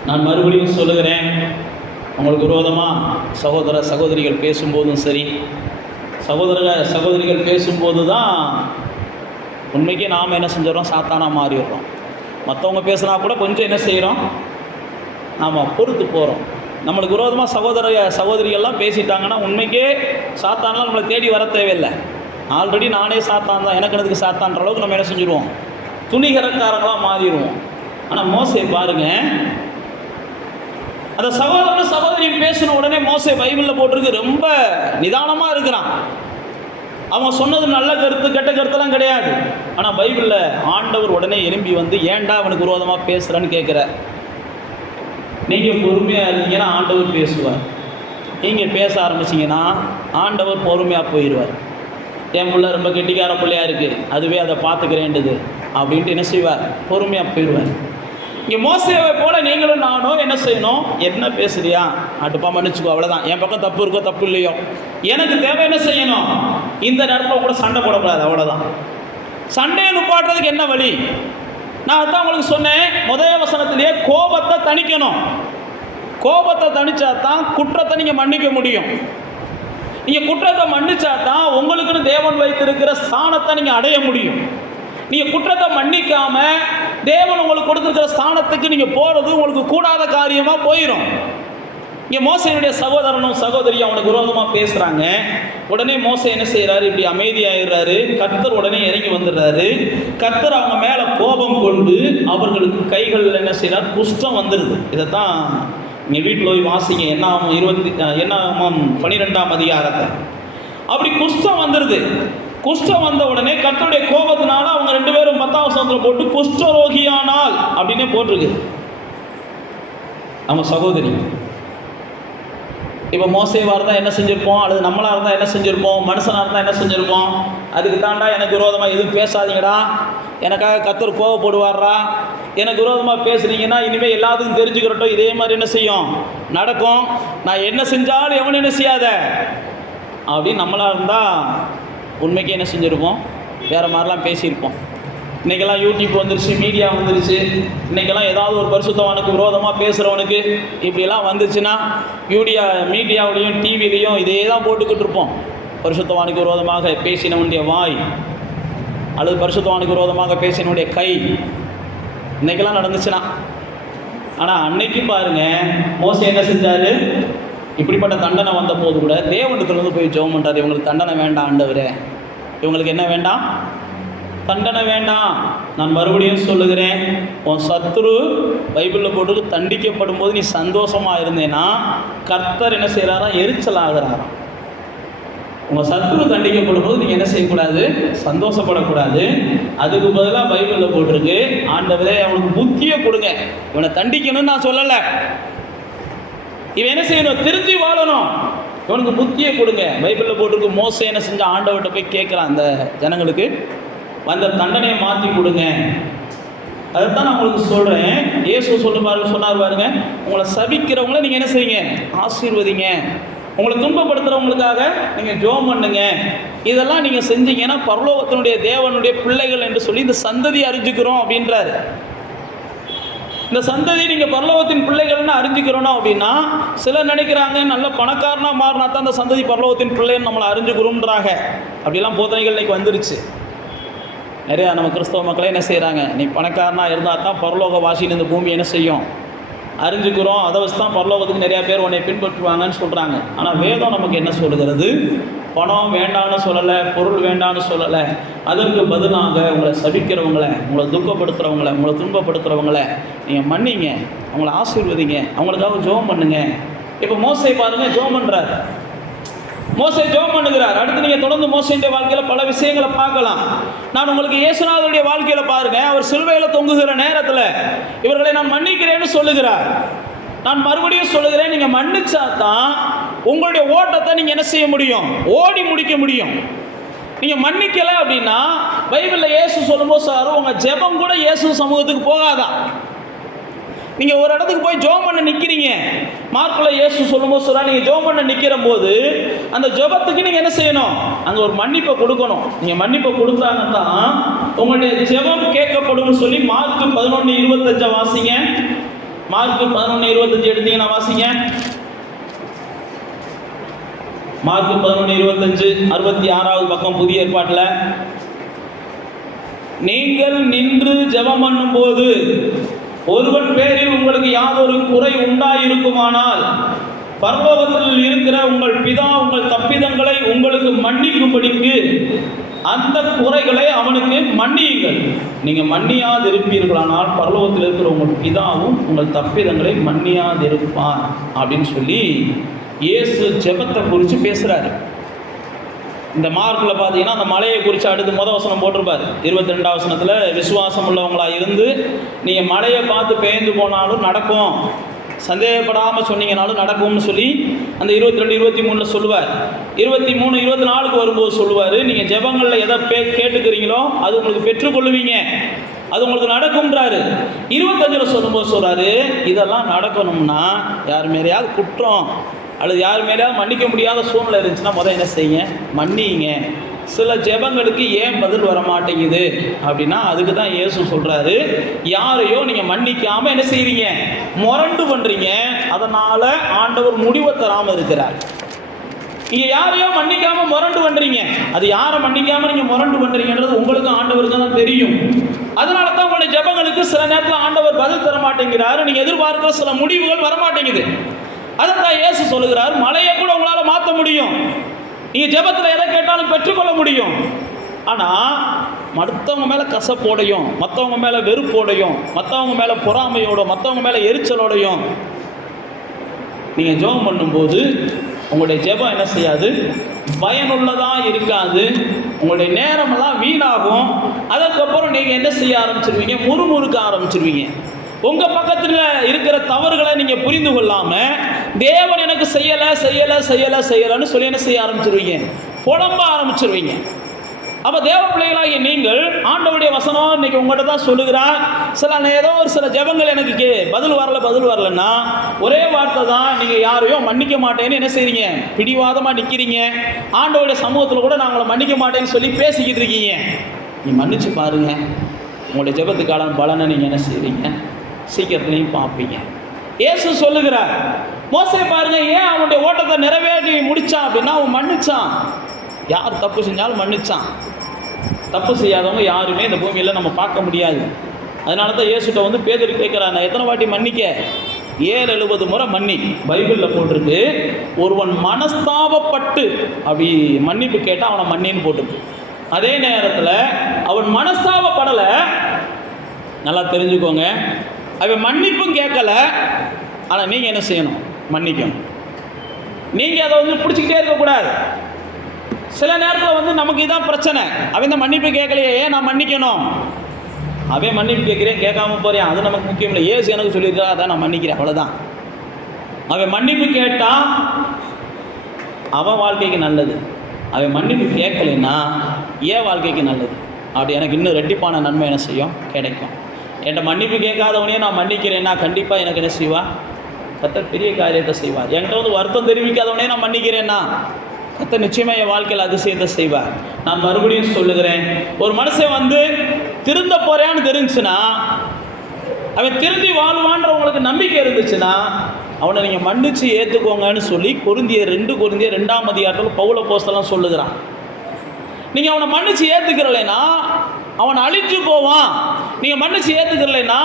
நான் மறுபடியும் சொல்லுகிறேன், உங்களுக்கு விரோதமாக சகோதர சகோதரிகள் பேசும்போதும் சரி, சகோதரிகள் பேசும்போது தான் உண்மைக்கே நாம் என்ன செஞ்சிடறோம்? சாத்தானா மாறிடுறோம். மற்றவங்க பேசுனா கூட கொஞ்சம் என்ன செய்கிறோம்? நாம் பொறுத்து போகிறோம். நம்மளுக்கு விரோதமாக சகோதரிகள்லாம் பேசிட்டாங்கன்னா உண்மைக்கே சாத்தான்லாம் நம்மளை தேடி வர தேவையில்லை. ஆல்ரெடி நானே சாத்தான் தான், எனக்கு சாத்தான்ற அளவுக்கு நம்ம என்ன செஞ்சுருவோம்? துணிகரக்காரங்களாக மாறிடுவோம். ஆனால் மோசே பாருங்கள், அந்த சகோதரியும் பேசின உடனே மோசே பைபிளில் போட்டிருக்கு ரொம்ப நிதானமாக இருக்கிறான். அவன் சொன்னது நல்ல கருத்து கெட்ட கருத்தெல்லாம் கிடையாது. ஆனால் பைபிளில் ஆண்டவர் உடனே எழும்பி வந்து ஏன்டா அவனுக்கு விரோதமாக பேசுகிறேன்னு கேட்குறார். நீங்கள் பொறுமையாக இருந்தீங்கன்னா ஆண்டவர் பேசுவார். நீங்கள் பேச ஆரம்பிச்சிங்கன்னா ஆண்டவர் பொறுமையாக போயிடுவார். என் பிள்ளை ரொம்ப கெட்டிக்கார பிள்ளையாக இருக்குது, அதுவே அதை பார்த்துக்கிறேன்டுது அப்படின்ட்டு என்ன செய்வார்? பொறுமையாக போயிடுவார். இங்கே மோசேவை போல் நீங்களும் நானும் என்ன செய்யணும்? என்ன பேசுறியா அட்டுப்பா மன்னிச்சுக்கோ, அவ்வளோதான். என் பக்கம் தப்பு இருக்கோ தப்பு இல்லையோ, எனக்கு தேவை என்ன செய்யணும்? இந்த நேரத்தில் கூட சண்டை போடக்கூடாது, அவ்வளோதான். சண்டையை நிப்பாட்டுறதுக்கு என்ன வழி? நான் அதான் உங்களுக்கு சொன்னேன், முதல் வசனத்திலேயே கோபத்தை தணிக்கணும். கோபத்தை தணிச்சா தான் குற்றத்தை நீங்கள் மன்னிக்க முடியும். நீங்கள் குற்றத்தை மன்னிச்சா தான் உங்களுக்குன்னு தேவன் வைத்திருக்கிற ஸ்தானத்தை நீங்கள் அடைய முடியும். நீங்கள் குற்றத்தை மன்னிக்காம தேவன் உங்களுக்கு கொடுத்துருக்கிற ஸ்தானத்துக்கு நீங்கள் போகிறது உங்களுக்கு கூடாத காரியமாக போயிடும். இங்கே மோசையினுடைய சகோதரனும் சகோதரியும் அவனுக்கு விரோதமாக பேசுகிறாங்க. உடனே மோசை என்ன செய்கிறாரு? இப்படி அமைதியாகிடுறாரு. கர்த்தர் உடனே இறங்கி வந்துடுறாரு. கர்த்தர் அவங்க மேலே கோபம் கொண்டு அவர்களுக்கு கைகளில் என்ன செய்கிறார்? குஷ்டம் வந்துடுது. இதைத்தான் நீங்கள் வீட்டில் போய் வாசிங்க. என்னாகமம் 12ஆம் அதிகாரத்தை. அப்படி குஷ்டம் வந்துடுது. குஷ்டம் வந்த உடனே கர்த்தருடைய கோபத்தினால அவங்க 2 பேரும் 10ஆம் வசனத்தில் போட்டு குஷ்டரோகியானால் அப்படின்னே போட்டிருக்கு. அவங்க சகோதரி. இப்போ மோசேவாக இருந்தால் என்ன செஞ்சுருப்போம்? அல்லது நம்மளாக இருந்தால் என்ன செஞ்சுருப்போம்? மனுஷனாக இருந்தால் என்ன செஞ்சுருப்போம்? அதுக்கு தாண்டா எனக்கு விரோதமாக எதுவும் பேசாதீங்கடா, எனக்காக கர்த்தர் கோவப்படுவார்றா, எனக்கு விரோதமாக பேசுனீங்கன்னா இனிமேல் எல்லாத்துக்கும் தெரிஞ்சுக்கிறட்டும், இதே மாதிரி என்ன செய்யும்? நடக்கும். நான் என்ன செஞ்சாலும் எவனும் என்ன செய்யாத அப்படின்னு நம்மளாக இருந்தால் உண்மைக்கு என்ன செஞ்சுருப்போம்? வேறு மாதிரிலாம் பேசியிருப்போம். இன்றைக்கெல்லாம் யூடியூப் வந்துருச்சு, மீடியா வந்துருச்சு. இன்றைக்கெல்லாம் ஏதாவது ஒரு பரிசுத்தவானுக்கு விரோதமாக பேசுகிறவனுக்கு இப்படியெல்லாம் வந்துச்சுன்னா மீடியாவிலையும் டிவிலையும் இதே தான் போட்டுக்கிட்டு இருப்போம். பரிசுத்தவானுக்கு விரோதமாக பேசினவனுடைய வாய் அல்லது பரிசுத்தவானுக்கு விரோதமாக பேசினவனுடைய கை, இன்றைக்கெல்லாம் நடந்துச்சுன்னா. ஆனால் அன்னைக்கு பாருங்கள், மோசே என்ன செஞ்சார்? இப்படிப்பட்ட தண்டனை வந்த போது கூட தேவனிடத்துலேருந்து போய் ஜெபம் பண்ணுறாரு. இவங்களுக்கு தண்டனை வேண்டாம் ஆண்டவரே, இவங்களுக்கு என்ன வேண்டாம்? தண்டனை வேண்டாம். நான் மறுபடியும் சொல்லுகிறேன், உன் சத்துரு பைபிளில் போட்டு தண்டிக்கப்படும் போது நீ சந்தோஷமாக இருந்தேன்னா கர்த்தர் என்ன செய்கிறாரா? எரிச்சல் ஆகிறாராம். உங்கள் சத்துரு தண்டிக்கப்படும் போது நீங்கள் என்ன செய்யக்கூடாது? சந்தோஷப்படக்கூடாது. அதுக்கு பதிலாக பைபிளில் போட்டிருக்கு, ஆண்டவரே அவனுக்கு புத்தியை கொடுங்க, இவனை தண்டிக்கணும்னு நான் சொல்லலை, இவன் என்ன செய்யணும்? திருத்தி வாழணும், இவனுக்கு புத்தியை கொடுங்க. பைபிளில் போட்டிருக்கு. மோசே என்ன செஞ்ச? ஆண்டவர்கிட்ட போய் கேட்குறான், அந்த ஜனங்களுக்கு வந்த தண்டனையை மாற்றி கொடுங்க. அதைத்தான் நான் உங்களுக்கு சொல்கிறேன். இயேசு சொன்னார் பாருங்க, உங்களை சபிக்கிறவங்கள நீங்கள் என்ன செய்யுங்க? ஆசீர்வதிங்க. உங்களை துன்பப்படுத்துகிறவங்களுக்காக நீங்கள் ஜெபம் பண்ணுங்க. இதெல்லாம் நீங்கள் செஞ்சீங்கன்னா பரலோகத்தினுடைய தேவனுடைய பிள்ளைகள் என்று சொல்லி இந்த சந்ததி அறிஞ்சுக்கிறோம் அப்படின்றாரு. இந்த சந்ததி நீங்கள் பரலோகத்தின் பிள்ளைகள்னு அறிஞ்சிக்கிறோம் அப்படின்னா, சிலர் நினைக்கிறாங்க நல்ல பணக்காரனாக மாறினா தான் அந்த சந்ததி பரலோகத்தின் பிள்ளைன்னு நம்மளை அறிஞ்சுக்கிறோம்ன்றாங்க. அப்படிலாம் போதனைகள் இன்றைக்கி வந்துருச்சு. நிறையா நம்ம கிறிஸ்தவ மக்களே என்ன செய்கிறாங்க? நீ பணக்காரனாக இருந்தால் தான் பரலோக வாசின்னு இந்த பூமி என்ன செய்யும்? அறிஞ்சுக்கிறோம். அதை வச்சு தான் பரலோகத்துக்கு நிறையா பேர் உன்னை பின்பற்றுவாங்கன்னு சொல்கிறாங்க. ஆனால் வேதம் நமக்கு என்ன சொல்லுகிறது? பணம் வேண்டான்னு சொல்லலை, பொருள் வேண்டான்னு சொல்லலை. அதற்கு பதிலாக உங்களை சபிக்கிறவங்களை, உங்களை துக்கப்படுத்துகிறவங்களை, உங்களை துன்பப்படுத்துகிறவங்களை நீங்கள் மன்னிங்க, அவங்கள ஆசீர்வதிங்க, அவங்களுக்காக ஜெபம் பண்ணுங்க. இப்போ மோசே பாருங்கள், ஜெபம் பண்ணுறார். மோசே ஜெபம் பண்ணுகிறார். அடுத்து நீங்கள் தொடர்ந்து மோசேயுடைய வாழ்க்கையில் பல விஷயங்களை பார்க்கலாம். நான் உங்களுக்கு இயேசுநாதருடைய வாழ்க்கையில் பாருங்கள், அவர் சிலுவையில் தொங்குகிற நேரத்தில் இவர்களை நான் மன்னிக்கிறேன்னு சொல்லுகிறார். நான் மறுபடியும் சொல்லுகிறேன், நீங்கள் மன்னிச்சா தான் உங்களுடைய ஓட்டத்தை நீங்கள் என்ன செய்ய முடியும்? ஓடி முடிக்க முடியும். நீங்கள் மன்னிக்கலை அப்படின்னா பைபிளில் இயேசு சொல்லும்போது சார் உங்கள் ஜெபம் கூட இயேசு சமூகத்துக்கு போகாதான். நீங்கள் ஒரு இடத்துக்கு போய் ஜெபம் பண்ண நிற்கிறீங்க, மார்க்கில் இயேசு சொல்லும்போது சொல்கிறார், நீங்கள் ஜெபம் பண்ண நிற்கிற போது அந்த ஜெபத்துக்கு நீங்கள் என்ன செய்யணும்? அங்கே ஒரு மன்னிப்பை கொடுக்கணும். நீங்கள் மன்னிப்பை கொடுத்தாங்க தான் உங்களுடைய ஜெபம் கேட்கப்படும் சொல்லி மார்க் 11:25 வாசிங்க. மார்க் 11:25 எடுத்தீங்கன்னா வாசிங்க. மார்க் 11:25 66வது பக்கம் புதிய ஏற்பாட்டில். நீங்கள் நின்று ஜெபம் பண்ணும்போது ஒருவன் பேரில் உங்களுக்கு யாதொரு குறை உண்டாயிருக்குமானால் பரலோகத்தில் இருக்கிற உங்கள் பிதா உங்கள் தப்பிதங்களை உங்களுக்கு மன்னிக்கும்படிக்கு அந்த குறைகளை அவனுக்கு மன்னியுங்கள். நீங்கள் மன்னியாதிருப்பீர்களானால் பரலோகத்தில் இருக்கிற உங்கள் பிதாவும் உங்கள் தப்பிதங்களை மன்னியாதிருப்பார் அப்படின்னு சொல்லி இயேசு ஜெபத்தை குறித்து பேசுகிறாரு. இந்த மார்க்கில் பார்த்தீங்கன்னா அந்த மலையை குறித்து அடுத்து வசனம் போட்டிருப்பார். 22 வசனத்தில் விசுவாசம் உள்ளவங்களாக இருந்து நீங்கள் மலையை பார்த்து பெயர்ந்து போனாலும் நடக்கும், சந்தேகப்படாமல் சொன்னீங்கனாலும் நடக்கும்னு சொல்லி அந்த 22, 23 சொல்லுவார். 23, 24 வரும்போது சொல்லுவார், நீங்கள் ஜெபங்களில் எதை கேட்டுக்கிறீங்களோ அது உங்களுக்கு பெற்றுக்கொள்ளுவீங்க, அது உங்களுக்கு நடக்கும்ன்றாரு. 25 சொல்லும்போது சொல்கிறாரு, இதெல்லாம் நடக்கணும்னா யார் மேலேயாவது குற்றம் அல்லது யார் மேலேயாவது மன்னிக்க முடியாத சூழ்நிலை இருந்துச்சுன்னா என்ன செய்யுங்க? மன்னிங்க. சில ஜெபங்களுக்கு ஏன் பதில் வர மாட்டேங்குது அப்படின்னா அதுக்கு தான் இயேசு சொல்கிறாரு, யாரையோ நீங்கள் மன்னிக்காமல் என்ன செய்கிறீங்க? முரண்டு பண்ணுறீங்க. அதனால் ஆண்டவர் முடிவை தராமல் இருக்கிறார். நீங்கள் யாரையோ மன்னிக்காமல் முரண்டு பண்ணுறீங்க. அது யாரை மன்னிக்காமல் நீங்கள் முரண்டு பண்ணுறீங்கன்றது உங்களுக்கு ஆண்டவருக்கு தான் தெரியும். அதனால தான் உங்களுடைய ஜெபங்களுக்கு சில நேரத்தில் ஆண்டவர் பதில் தர மாட்டேங்கிறாரு. நீங்கள் எதிர்பார்க்கிற சில முடிவுகள் வரமாட்டேங்குது. அதான் இயேசு சொல்லுகிறார், மலையை கூட உங்களால் மாற்ற முடியும், நீங்கள் ஜெபத்தில் எதை கேட்டாலும் பெற்றுக்கொள்ள முடியும். ஆனால் மற்றவங்க மேலே கசப்போடையும், மற்றவங்க மேலே வெறுப்போடையும், மற்றவங்க மேலே பொறாமையோட, மற்றவங்க மேலே எரிச்சலோடையும் நீங்கள் ஜெபம் பண்ணும்போது உங்களுடைய ஜெபம் என்ன செய்யாது? பயனுள்ளதாக இருக்காது. உங்களுடைய நேரமெல்லாம் வீணாகும். அதுக்கப்புறம் நீங்கள் என்ன செய்ய ஆரம்பிச்சிருவீங்க? முறுமுறுக்க ஆரம்பிச்சிருவீங்க. உங்கள் பக்கத்தில் இருக்கிற தவறுகளை நீங்கள் புரிந்து கொள்ளாமல் தேவன் எனக்கு செய்யலைன்னு சொல்லி என்ன செய்ய ஆரம்பிச்சிருவீங்க? புலம்ப ஆரம்பிச்சிருவீங்க. அப்போ தேவ பிள்ளைகளாகிய நீங்கள் ஆண்டவருடைய வசனம் இன்னைக்கு உங்கள்கிட்ட தான் சொல்லுகிறார். ஏதோ ஒரு சில ஜெபங்கள் எனக்கு பதில் வரலன்னா ஒரே வார்த்தை தான், நீங்கள் யாரையோ மன்னிக்க மாட்டேன்னு என்ன செய்றீங்க? பிடிவாதமாக நிற்கிறீங்க. ஆண்டவருடைய சமூகத்தில் கூட நான் உங்களை மன்னிக்க மாட்டேன்னு சொல்லி பேசிக்கிட்டு இருக்கீங்க. நீ மன்னிச்சு பாருங்க, உங்களுடைய ஜெபத்துக்கான பலனை நீங்கள் என்ன செய்வீங்க? சீக்கிரத்துலையும் பார்ப்பீங்க. இயேசு சொல்லுகிறார், மோசே பாருங்க, ஏன் அவனுடைய ஓட்டத்தை நிறைவேற்றி முடித்தான் அப்படின்னா அவன் மன்னிச்சான். யார் தப்பு செஞ்சாலும் மன்னிச்சான். தப்பு செய்யாதவங்க யாருமே இந்த பூமியில் நம்ம பார்க்க முடியாது. அதனால தான் இயேசுட்ட வந்து பேதுரு கேட்குறான், நான் எத்தனை வாட்டி மன்னிக்க? 70 முறை மன்னி. பைபிளில் போட்டிருக்கு, ஒருவன் மனஸ்தாபப்பட்டு அப்படி மன்னிப்பு கேட்டால் அவனை மன்னின்னு போட்டிருக்கு. அதே நேரத்தில் அவன் மனஸ்தாபப்படலை, நல்லா தெரிஞ்சுக்கோங்க, அவன் மன்னிப்பும் கேட்கல. ஆனால் நீங்கள் என்ன செய்யணும்? மன்னிக்கணும். நீங்கள் அதை வந்து பிடிச்சிக்கிட்டே இருக்கக்கூடாது. சில நேரத்தில் வந்து நமக்கு இதான் பிரச்சனை, அவன் இந்த மன்னிப்பு கேட்கலையே, ஏன் நான் மன்னிக்கணும்? அவன் மன்னிப்பு கேட்குறேன், கேட்காம போகிறேன், அது நமக்கு முக்கியம் இல்லை. ஏசு எனக்கு சொல்லியிருக்கா, அதான் நான் மன்னிக்கிறேன், அவ்வளோதான். அவன் மன்னிப்பு கேட்டால் அவன் வாழ்க்கைக்கு நல்லது. அவன் மன்னிப்பு கேட்கலைன்னா ஏன் வாழ்க்கைக்கு நல்லது. அப்படி எனக்கு இன்னும் ரெட்டிப்பான நன்மை என்ன செய்யும்? கிடைக்கும். என்கிட்ட மன்னிப்பு கேட்காதவனையே நான் மன்னிக்கிறேன்னா கண்டிப்பாக எனக்கு என்ன செய்வா? கர்த்தர் பெரிய காரியத்தை செய்வார். என்கிட்ட வந்து வருத்தம் தெரிவிக்காதவனே நான் மன்னிக்கிறேன்னா கர்த்தர் நிச்சயமாக என் வாழ்க்கையில் அதிசயத்தை செய்வார். நான் மறுபடியும் சொல்லுகிறேன், ஒரு மனுஷன் வந்து திருந்த போகிறான்னு தெரிஞ்சுன்னா, அவன் திருந்தி வாழ்வான்ற உங்களுக்கு நம்பிக்கை இருந்துச்சுன்னா அவனை நீங்கள் மன்னிச்சு ஏற்றுக்கோங்கன்னு சொல்லி கொரிந்தியர் 2ஆம் அதிகாரத்தில் பவுல் அப்போஸ்தலன் சொல்லுகிறான். நீங்கள் அவனை மன்னிச்சு ஏற்றுக்கிறலைன்னா அவன் அழிஞ்சு போவான். நீங்கள் மன்னிச்சு ஏற்றுக்கிறலைன்னா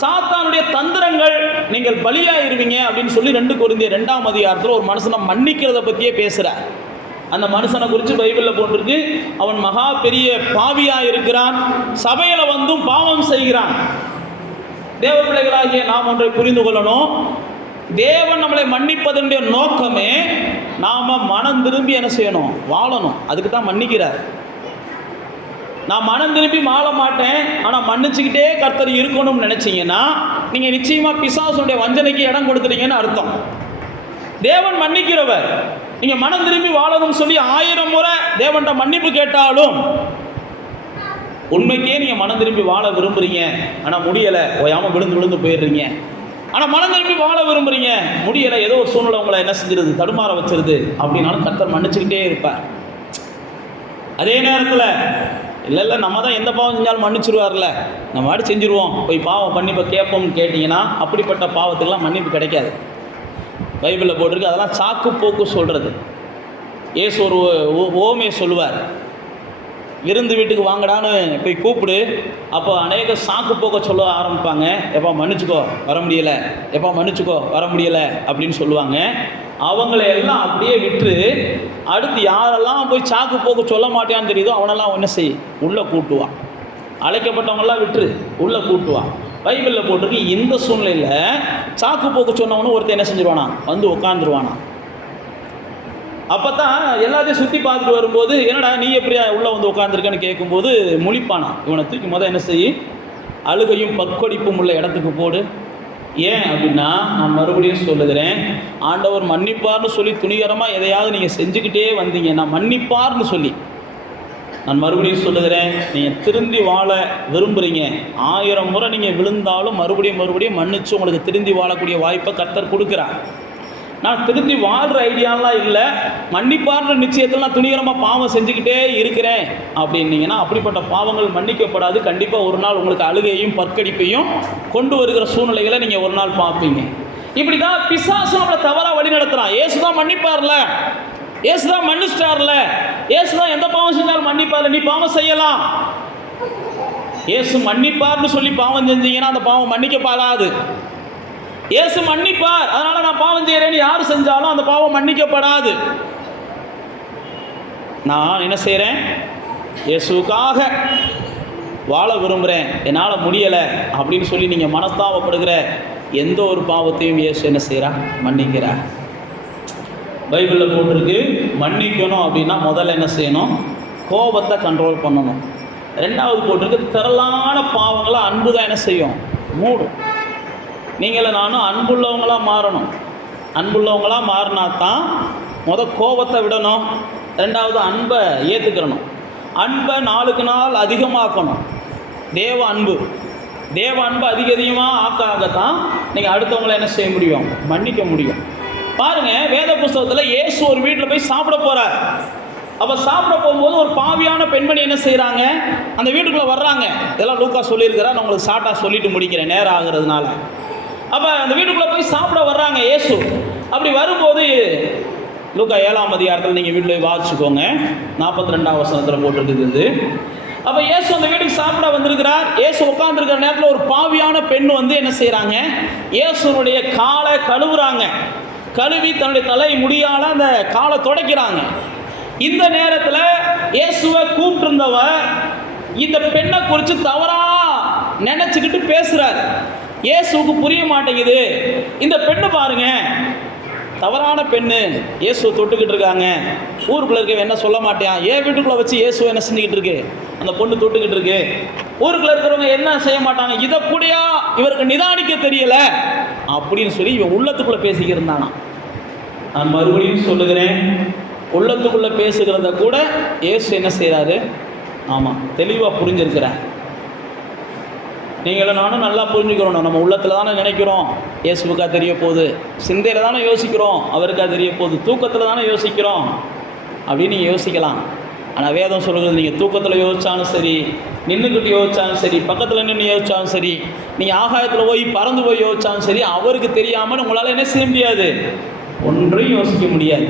சாத்தானுடைய தந்திரங்கள் நீங்கள் பலியாயிருவீங்க அப்படின்னு சொல்லி 2 கொரிந்தியர் 2ஆம் அதிகாரத்தில் ஒரு மனுஷனை மன்னிக்கிறத பற்றியே பேசுகிறார். அந்த மனுஷனை குறித்து பைபிளில் போட்டிருக்கு, அவன் மகா பெரிய பாவியாக இருக்கிறான், சபையில் வந்தும் பாவம் செய்கிறான். தேவ பிள்ளைகளாகிய நாம் ஒன்றை புரிந்து கொள்ளணும், தேவன் நம்மளை மன்னிப்பதனுடைய நோக்கமே நாம் மனம் திரும்பி என்ன செய்யணும்? வாழணும். அதுக்கு தான் மன்னிக்கிறார். நான் மனம் திரும்பி வாழ மாட்டேன், ஆனால் மன்னிச்சுக்கிட்டே கர்த்தர் இருக்கணும்னு நினச்சிங்கன்னா நீங்கள் நிச்சயமாக பிசாசுடைய வஞ்சனைக்கு இடம் கொடுத்துட்டீங்கன்னு அர்த்தம். தேவன் மன்னிக்கிறவர். நீங்கள் மனம் திரும்பி வாழணும்னு சொல்லி 1000 முறை தேவன்கிட்ட மன்னிப்பு கேட்டாலும் உண்மைக்கே நீங்கள் மனம் திரும்பி வாழ விரும்புகிறீங்க, ஆனால் முடியலை, ஓயாமல் விழுந்து போயிடுறீங்க. ஆனால் மனம் திரும்பி வாழ விரும்புகிறீங்க, முடியலை, ஏதோ ஒரு சூழ்நிலை உங்களை என்ன செஞ்சிருது, தடுமாற வச்சிருது அப்படின்னாலும் கர்த்தர் மன்னிச்சுக்கிட்டே இருப்பார். அதே நேரத்தில் இல்லை நம்ம தான் எந்த பாவம் செஞ்சாலும் மன்னிச்சிருவார்ல, நம்ம வாடி செஞ்சுருவோம், போய் பாவம் மன்னிப்பை கேட்போம்னு கேட்டிங்கன்னா அப்படிப்பட்ட பாவத்துக்கெல்லாம் மன்னிப்பு கிடைக்காது. பைபிளில் போட்டிருக்கு, அதெல்லாம் சாக்கு போக்கு சொல்கிறது. ஏசு ஒரு ஓமே சொல்லுவார், விருந்து வீட்டுக்கு வாங்கடான்னு போய் கூப்பிடு, அப்போ அநேக சாக்கு போக்க சொல்ல ஆரம்பிப்பாங்க. எப்போ மன்னிச்சுக்கோ வர முடியலை, எப்போ மன்னிச்சுக்கோ வர முடியலை அப்படின்னு சொல்லுவாங்க. அவங்கள எல்லாம் அப்படியே விட்டு அடுத்து யாரெல்லாம் போய் சாக்கு போக்கு சொல்ல மாட்டேன்னு தெரியுதோ அவனெல்லாம் என்ன செய், உள்ளே கூட்டுவான். அழைக்கப்பட்டவங்களாம் விட்டுரு, உள்ளே கூட்டுவான். பைபிளில் போட்டிருக்கு, இந்த சூழ்நிலையில் சாக்கு போக்கு சொன்னவனு ஒருத்தர் என்ன செஞ்சிருவானா, வந்து உட்காந்துருவானா. அப்போ தான் எல்லாத்தையும் சுற்றி பார்த்துட்டு வரும்போது, என்னடா நீ எப்படியா உள்ளே வந்து உட்காந்துருக்கன்னு கேட்கும்போது முழிப்பானா. இவனை தூக்கி என்ன செய், அழுகையும் பக்கொடிப்பும் உள்ள இடத்துக்கு போடு. ஏன் அப்படின்னா, நான் மறுபடியும் சொல்லுகிறேன், ஆண்டவர் மன்னிப்பார்னு சொல்லி துணிகரமாக எதையாவது நீங்கள் செஞ்சுக்கிட்டே வந்தீங்கன்னா, மன்னிப்பார்னு சொல்லி, நான் மறுபடியும் சொல்லுகிறேன், நீங்கள் திருந்தி வாழ விரும்புகிறீங்க, 1000 முறை நீங்கள் விழுந்தாலும் மறுபடியும் மன்னிச்சு உங்களுக்கு திருந்தி வாழக்கூடிய வாய்ப்பை கர்த்தர் கொடுக்குறார். நான் திருந்தி வாழ்கிற ஐடியாலாம் இல்லை, மன்னிப்பார்ன்ற நிச்சயத்தில் நான் துணிகரமாக பாவம் செஞ்சுக்கிட்டே இருக்கிறேன் அப்படின்னீங்கன்னா அப்படிப்பட்ட பாவங்கள் மன்னிக்கப்படாது. கண்டிப்பாக ஒரு நாள் உங்களுக்கு அழுகையும் பற்கடிப்பையும் கொண்டு வருகிற சூழ்நிலைகளை நீங்கள் ஒரு நாள் பார்ப்பீங்க. இப்படி தான் பிசாசு நம்மளை தவறாக வழி நடத்துகிறான். ஏசு தான் மன்னிப்பார்ல, ஏசு தான் மன்னிச்சிட்டார்ல, ஏசு தான் எந்த பாவம் செஞ்சாலும் மன்னிப்பார்ல, நீ பாவம் செய்யலாம். ஏசு மன்னிப்பார்னு சொல்லி பாவம் செஞ்சீங்கன்னா அந்த பாவம் மன்னிக்கப்படாது. இயேசு மன்னிப்பார், அதனால நான் பாவம் செய்கிறேன்னு யார் செஞ்சாலும் அந்த பாவம் மன்னிக்கப்படாது. நான் என்ன செய்கிறேன், இயேசுக்காக வாழ விரும்புகிறேன், என்னால் முடியலை அப்படின்னு சொல்லி நீங்கள் மனஸ்தாபப்படுகிற எந்த ஒரு பாவத்தையும் இயேசு என்ன செய்கிறார், மன்னிக்கிறார். பைபிளில் போட்டிருக்கு, மன்னிக்கணும் அப்படின்னா முதல்ல என்ன செய்யணும், கோபத்தை கண்ட்ரோல் பண்ணணும். 2வது போட்டிருக்கு, திரளான பாவங்களை அன்பு தான் என்ன செய்யும், மூடும். நீங்கள நானும் அன்புள்ளவங்களாக மாறணும். அன்புள்ளவங்களாக மாறினா தான் கோபத்தை விடணும், 2வது அன்பை ஏற்றுக்கிறணும். அன்பை நாளுக்கு நாள் அதிகமாக்கணும். தேவ அன்பு அதிகமாக ஆக்காகத்தான் நீங்கள் அடுத்தவங்களை என்ன செய்ய முடியும், மன்னிக்க முடியும். பாருங்கள், வேத புஸ்தகத்தில் இயேசு ஒரு வீட்டில் போய் சாப்பிட போகிறார். அப்போ சாப்பிட போகும்போது ஒரு பாவியான பெண்மணி என்ன செய்கிறாங்க, அந்த வீட்டுக்குள்ளே வர்றாங்க. இதெல்லாம் லூக்கா சொல்லியிருக்கிறார், நான் உங்களுக்கு ஷார்ட்டாக சொல்லிட்டு முடிக்கிறேன் நேரம் ஆகிறதுனால. அப்போ அந்த வீட்டுக்குள்ளே போய் சாப்பிட வர்றாங்க இயேசு. அப்படி வரும்போது லூக்கா 7ஆம் அதிகாரத்தில் நீங்கள் வீட்டில் வாசிச்சுக்கோங்க, 42ஆம் வசனத்தில் போட்டிருக்குது. அப்போ இயேசு அந்த வீட்டுக்கு சாப்பிட வந்திருக்கிறார். இயேசு உட்காந்துருக்கிற நேரத்தில் ஒரு பாவியான பெண் வந்து என்ன செய்கிறாங்க, இயேசுனுடைய காலை கழுவுறாங்க. கழுவி தன்னுடைய தலை முடியால் அந்த காலை துடைக்கிறாங்க. இந்த நேரத்தில் இயேசுவை கூப்பிட்டுருந்தவர் இந்த பெண்ணை குறித்து தவறாக நினச்சிக்கிட்டு பேசுகிறார். இயேசுவுக்கு புரிய மாட்டேங்குது. இந்த பெண்ணு பாருங்க, தவறான பெண்ணு, இயேசுவை தொட்டுக்கிட்டு இருக்காங்க. ஊருக்குள்ளே இருக்க என்ன சொல்ல மாட்டேன், ஏன் வீட்டுக்குள்ளே வச்சு இயேசுவை என்ன செஞ்சுக்கிட்டு இருக்கு, அந்த பொண்ணு தொட்டுக்கிட்டு இருக்கு. ஊருக்குள்ளே இருக்கிறவங்க என்ன செய்ய மாட்டாங்க, இதை கூடயா இவருக்கு நிதானிக்க தெரியல அப்படின்னு சொல்லி இவன் உள்ளத்துக்குள்ளே பேசிக்கிட்டு இருந்தானா. நான் மறுபடியும் சொல்லுகிறேன், உள்ளத்துக்குள்ளே பேசுகிறத கூட இயேசு என்ன செய்கிறாரு, ஆமாம் தெளிவாக புரிஞ்சிருக்கிறார். நீங்களும் நானும் நல்லா புரிஞ்சுக்கிறோம். நம்ம உள்ளத்தில் தானே நினைக்கிறோம், இயேசுவுக்கா தெரிய போகுது, சிந்தையில் தானே யோசிக்கிறோம், அவருக்கா தெரிய போகுது, தூக்கத்தில் தானே யோசிக்கிறோம் அப்படின்னு நீங்கள் யோசிக்கலாம். ஆனால் வேதம் சொல்கிறது, நீங்கள் தூக்கத்தில் யோசித்தாலும் சரி, நின்றுக்கிட்டு யோசித்தாலும் சரி, பக்கத்தில் நின்று யோசித்தாலும் சரி, நீங்கள் ஆகாயத்தில் போய் பறந்து போய் யோசித்தாலும் சரி, அவருக்கு தெரியாமல் உங்களால் என்ன செய்ய முடியாது, ஒன்றையும் யோசிக்க முடியாது.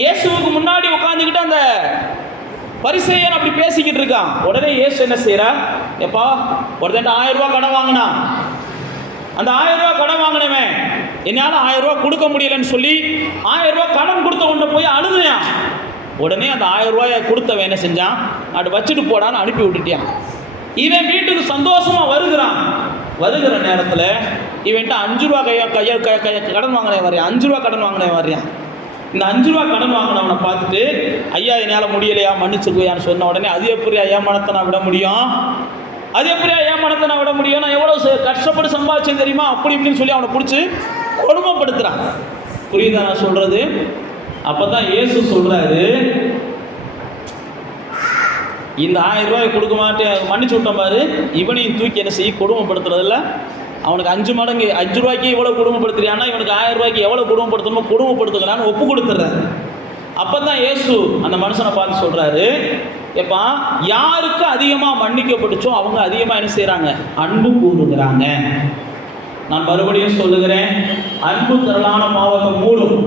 இயேசுவுக்கு முன்னாடி உட்காந்துக்கிட்டு அந்த பரிசேயன் அப்படி பேசிக்கிட்டு இருக்கான். உடனே இயேசு என்ன செய்கிறார், எப்பா ஒருத்தன் 1000 ரூபா கடன் வாங்கினா, அந்த 1000 ரூபா கடன் வாங்கினவன் என்னால் 1000 ரூபா கொடுக்க முடியலன்னு சொல்லி 1000 ரூபா கடன் கொடுத்த உடனே போய் அழுதுயான். உடனே அந்த 1000 ரூபாயை கொடுத்தவன் என்ன செஞ்சான், அப்படி வச்சுட்டு போடான்னு அனுப்பி விட்டுட்டியான். இவன் வீட்டுக்கு சந்தோஷமாக வருகிற நேரத்தில் இவன்ட்டு 5 ரூபா கடன் வாங்கினே வரையான், 5 ரூபா கடன் வாங்கினே வரையான். இந்த 5 ரூபா கடன் வாங்கினவனை பார்த்துட்டு, ஐயா என்னால் முடியலையா மன்னிச்சுக்குயான்னு சொன்ன உடனே, அது எப்படி ஏமானத்தை நான் விட முடியும், அது எப்படி ஏமானத்தை நான் விட முடியும், நான் எவ்வளோ கஷ்டப்பட்டு சம்பாதிச்சேன் தெரியுமா, அப்படி இப்படின்னு சொல்லி அவனை பிடிச்சி கொடுமைப்படுத்துகிறான். புரியுதா நான் சொல்கிறது? அப்பதான் இயேசு சொல்றாரு, இந்த 1000 ரூபாய் கொடுக்க மாட்டேன் மன்னிச்சு விட்டோம் பாரு, இவனையும் தூக்கி என்ன செய்ய கொடுமைப்படுத்துறதில்ல. அவனுக்கு 5 மடங்கு 5 ரூபாய்க்கு எவ்வளோ கொடுமைப்படுத்துறியானா இவனுக்கு 1000 ரூபாய்க்கு எவ்வளோ கொடுமைப்படுத்தணுமோ கொடுமைப்படுத்துக்கிறான்னு ஒப்பு கொடுத்துட்றாரு. அப்போ தான் இயேசு அந்த மனுஷனை பார்த்து சொல்கிறாரு, எப்பா யாருக்கு அதிகமாக மன்னிக்கப்பட்டுச்சோ அவங்க அதிகமாக என்ன செய்கிறாங்க, அன்பு கூறுகிறாங்க. நான் மறுபடியும் சொல்லுகிறேன், அன்பு திரளான பாவத்தை மூடும்.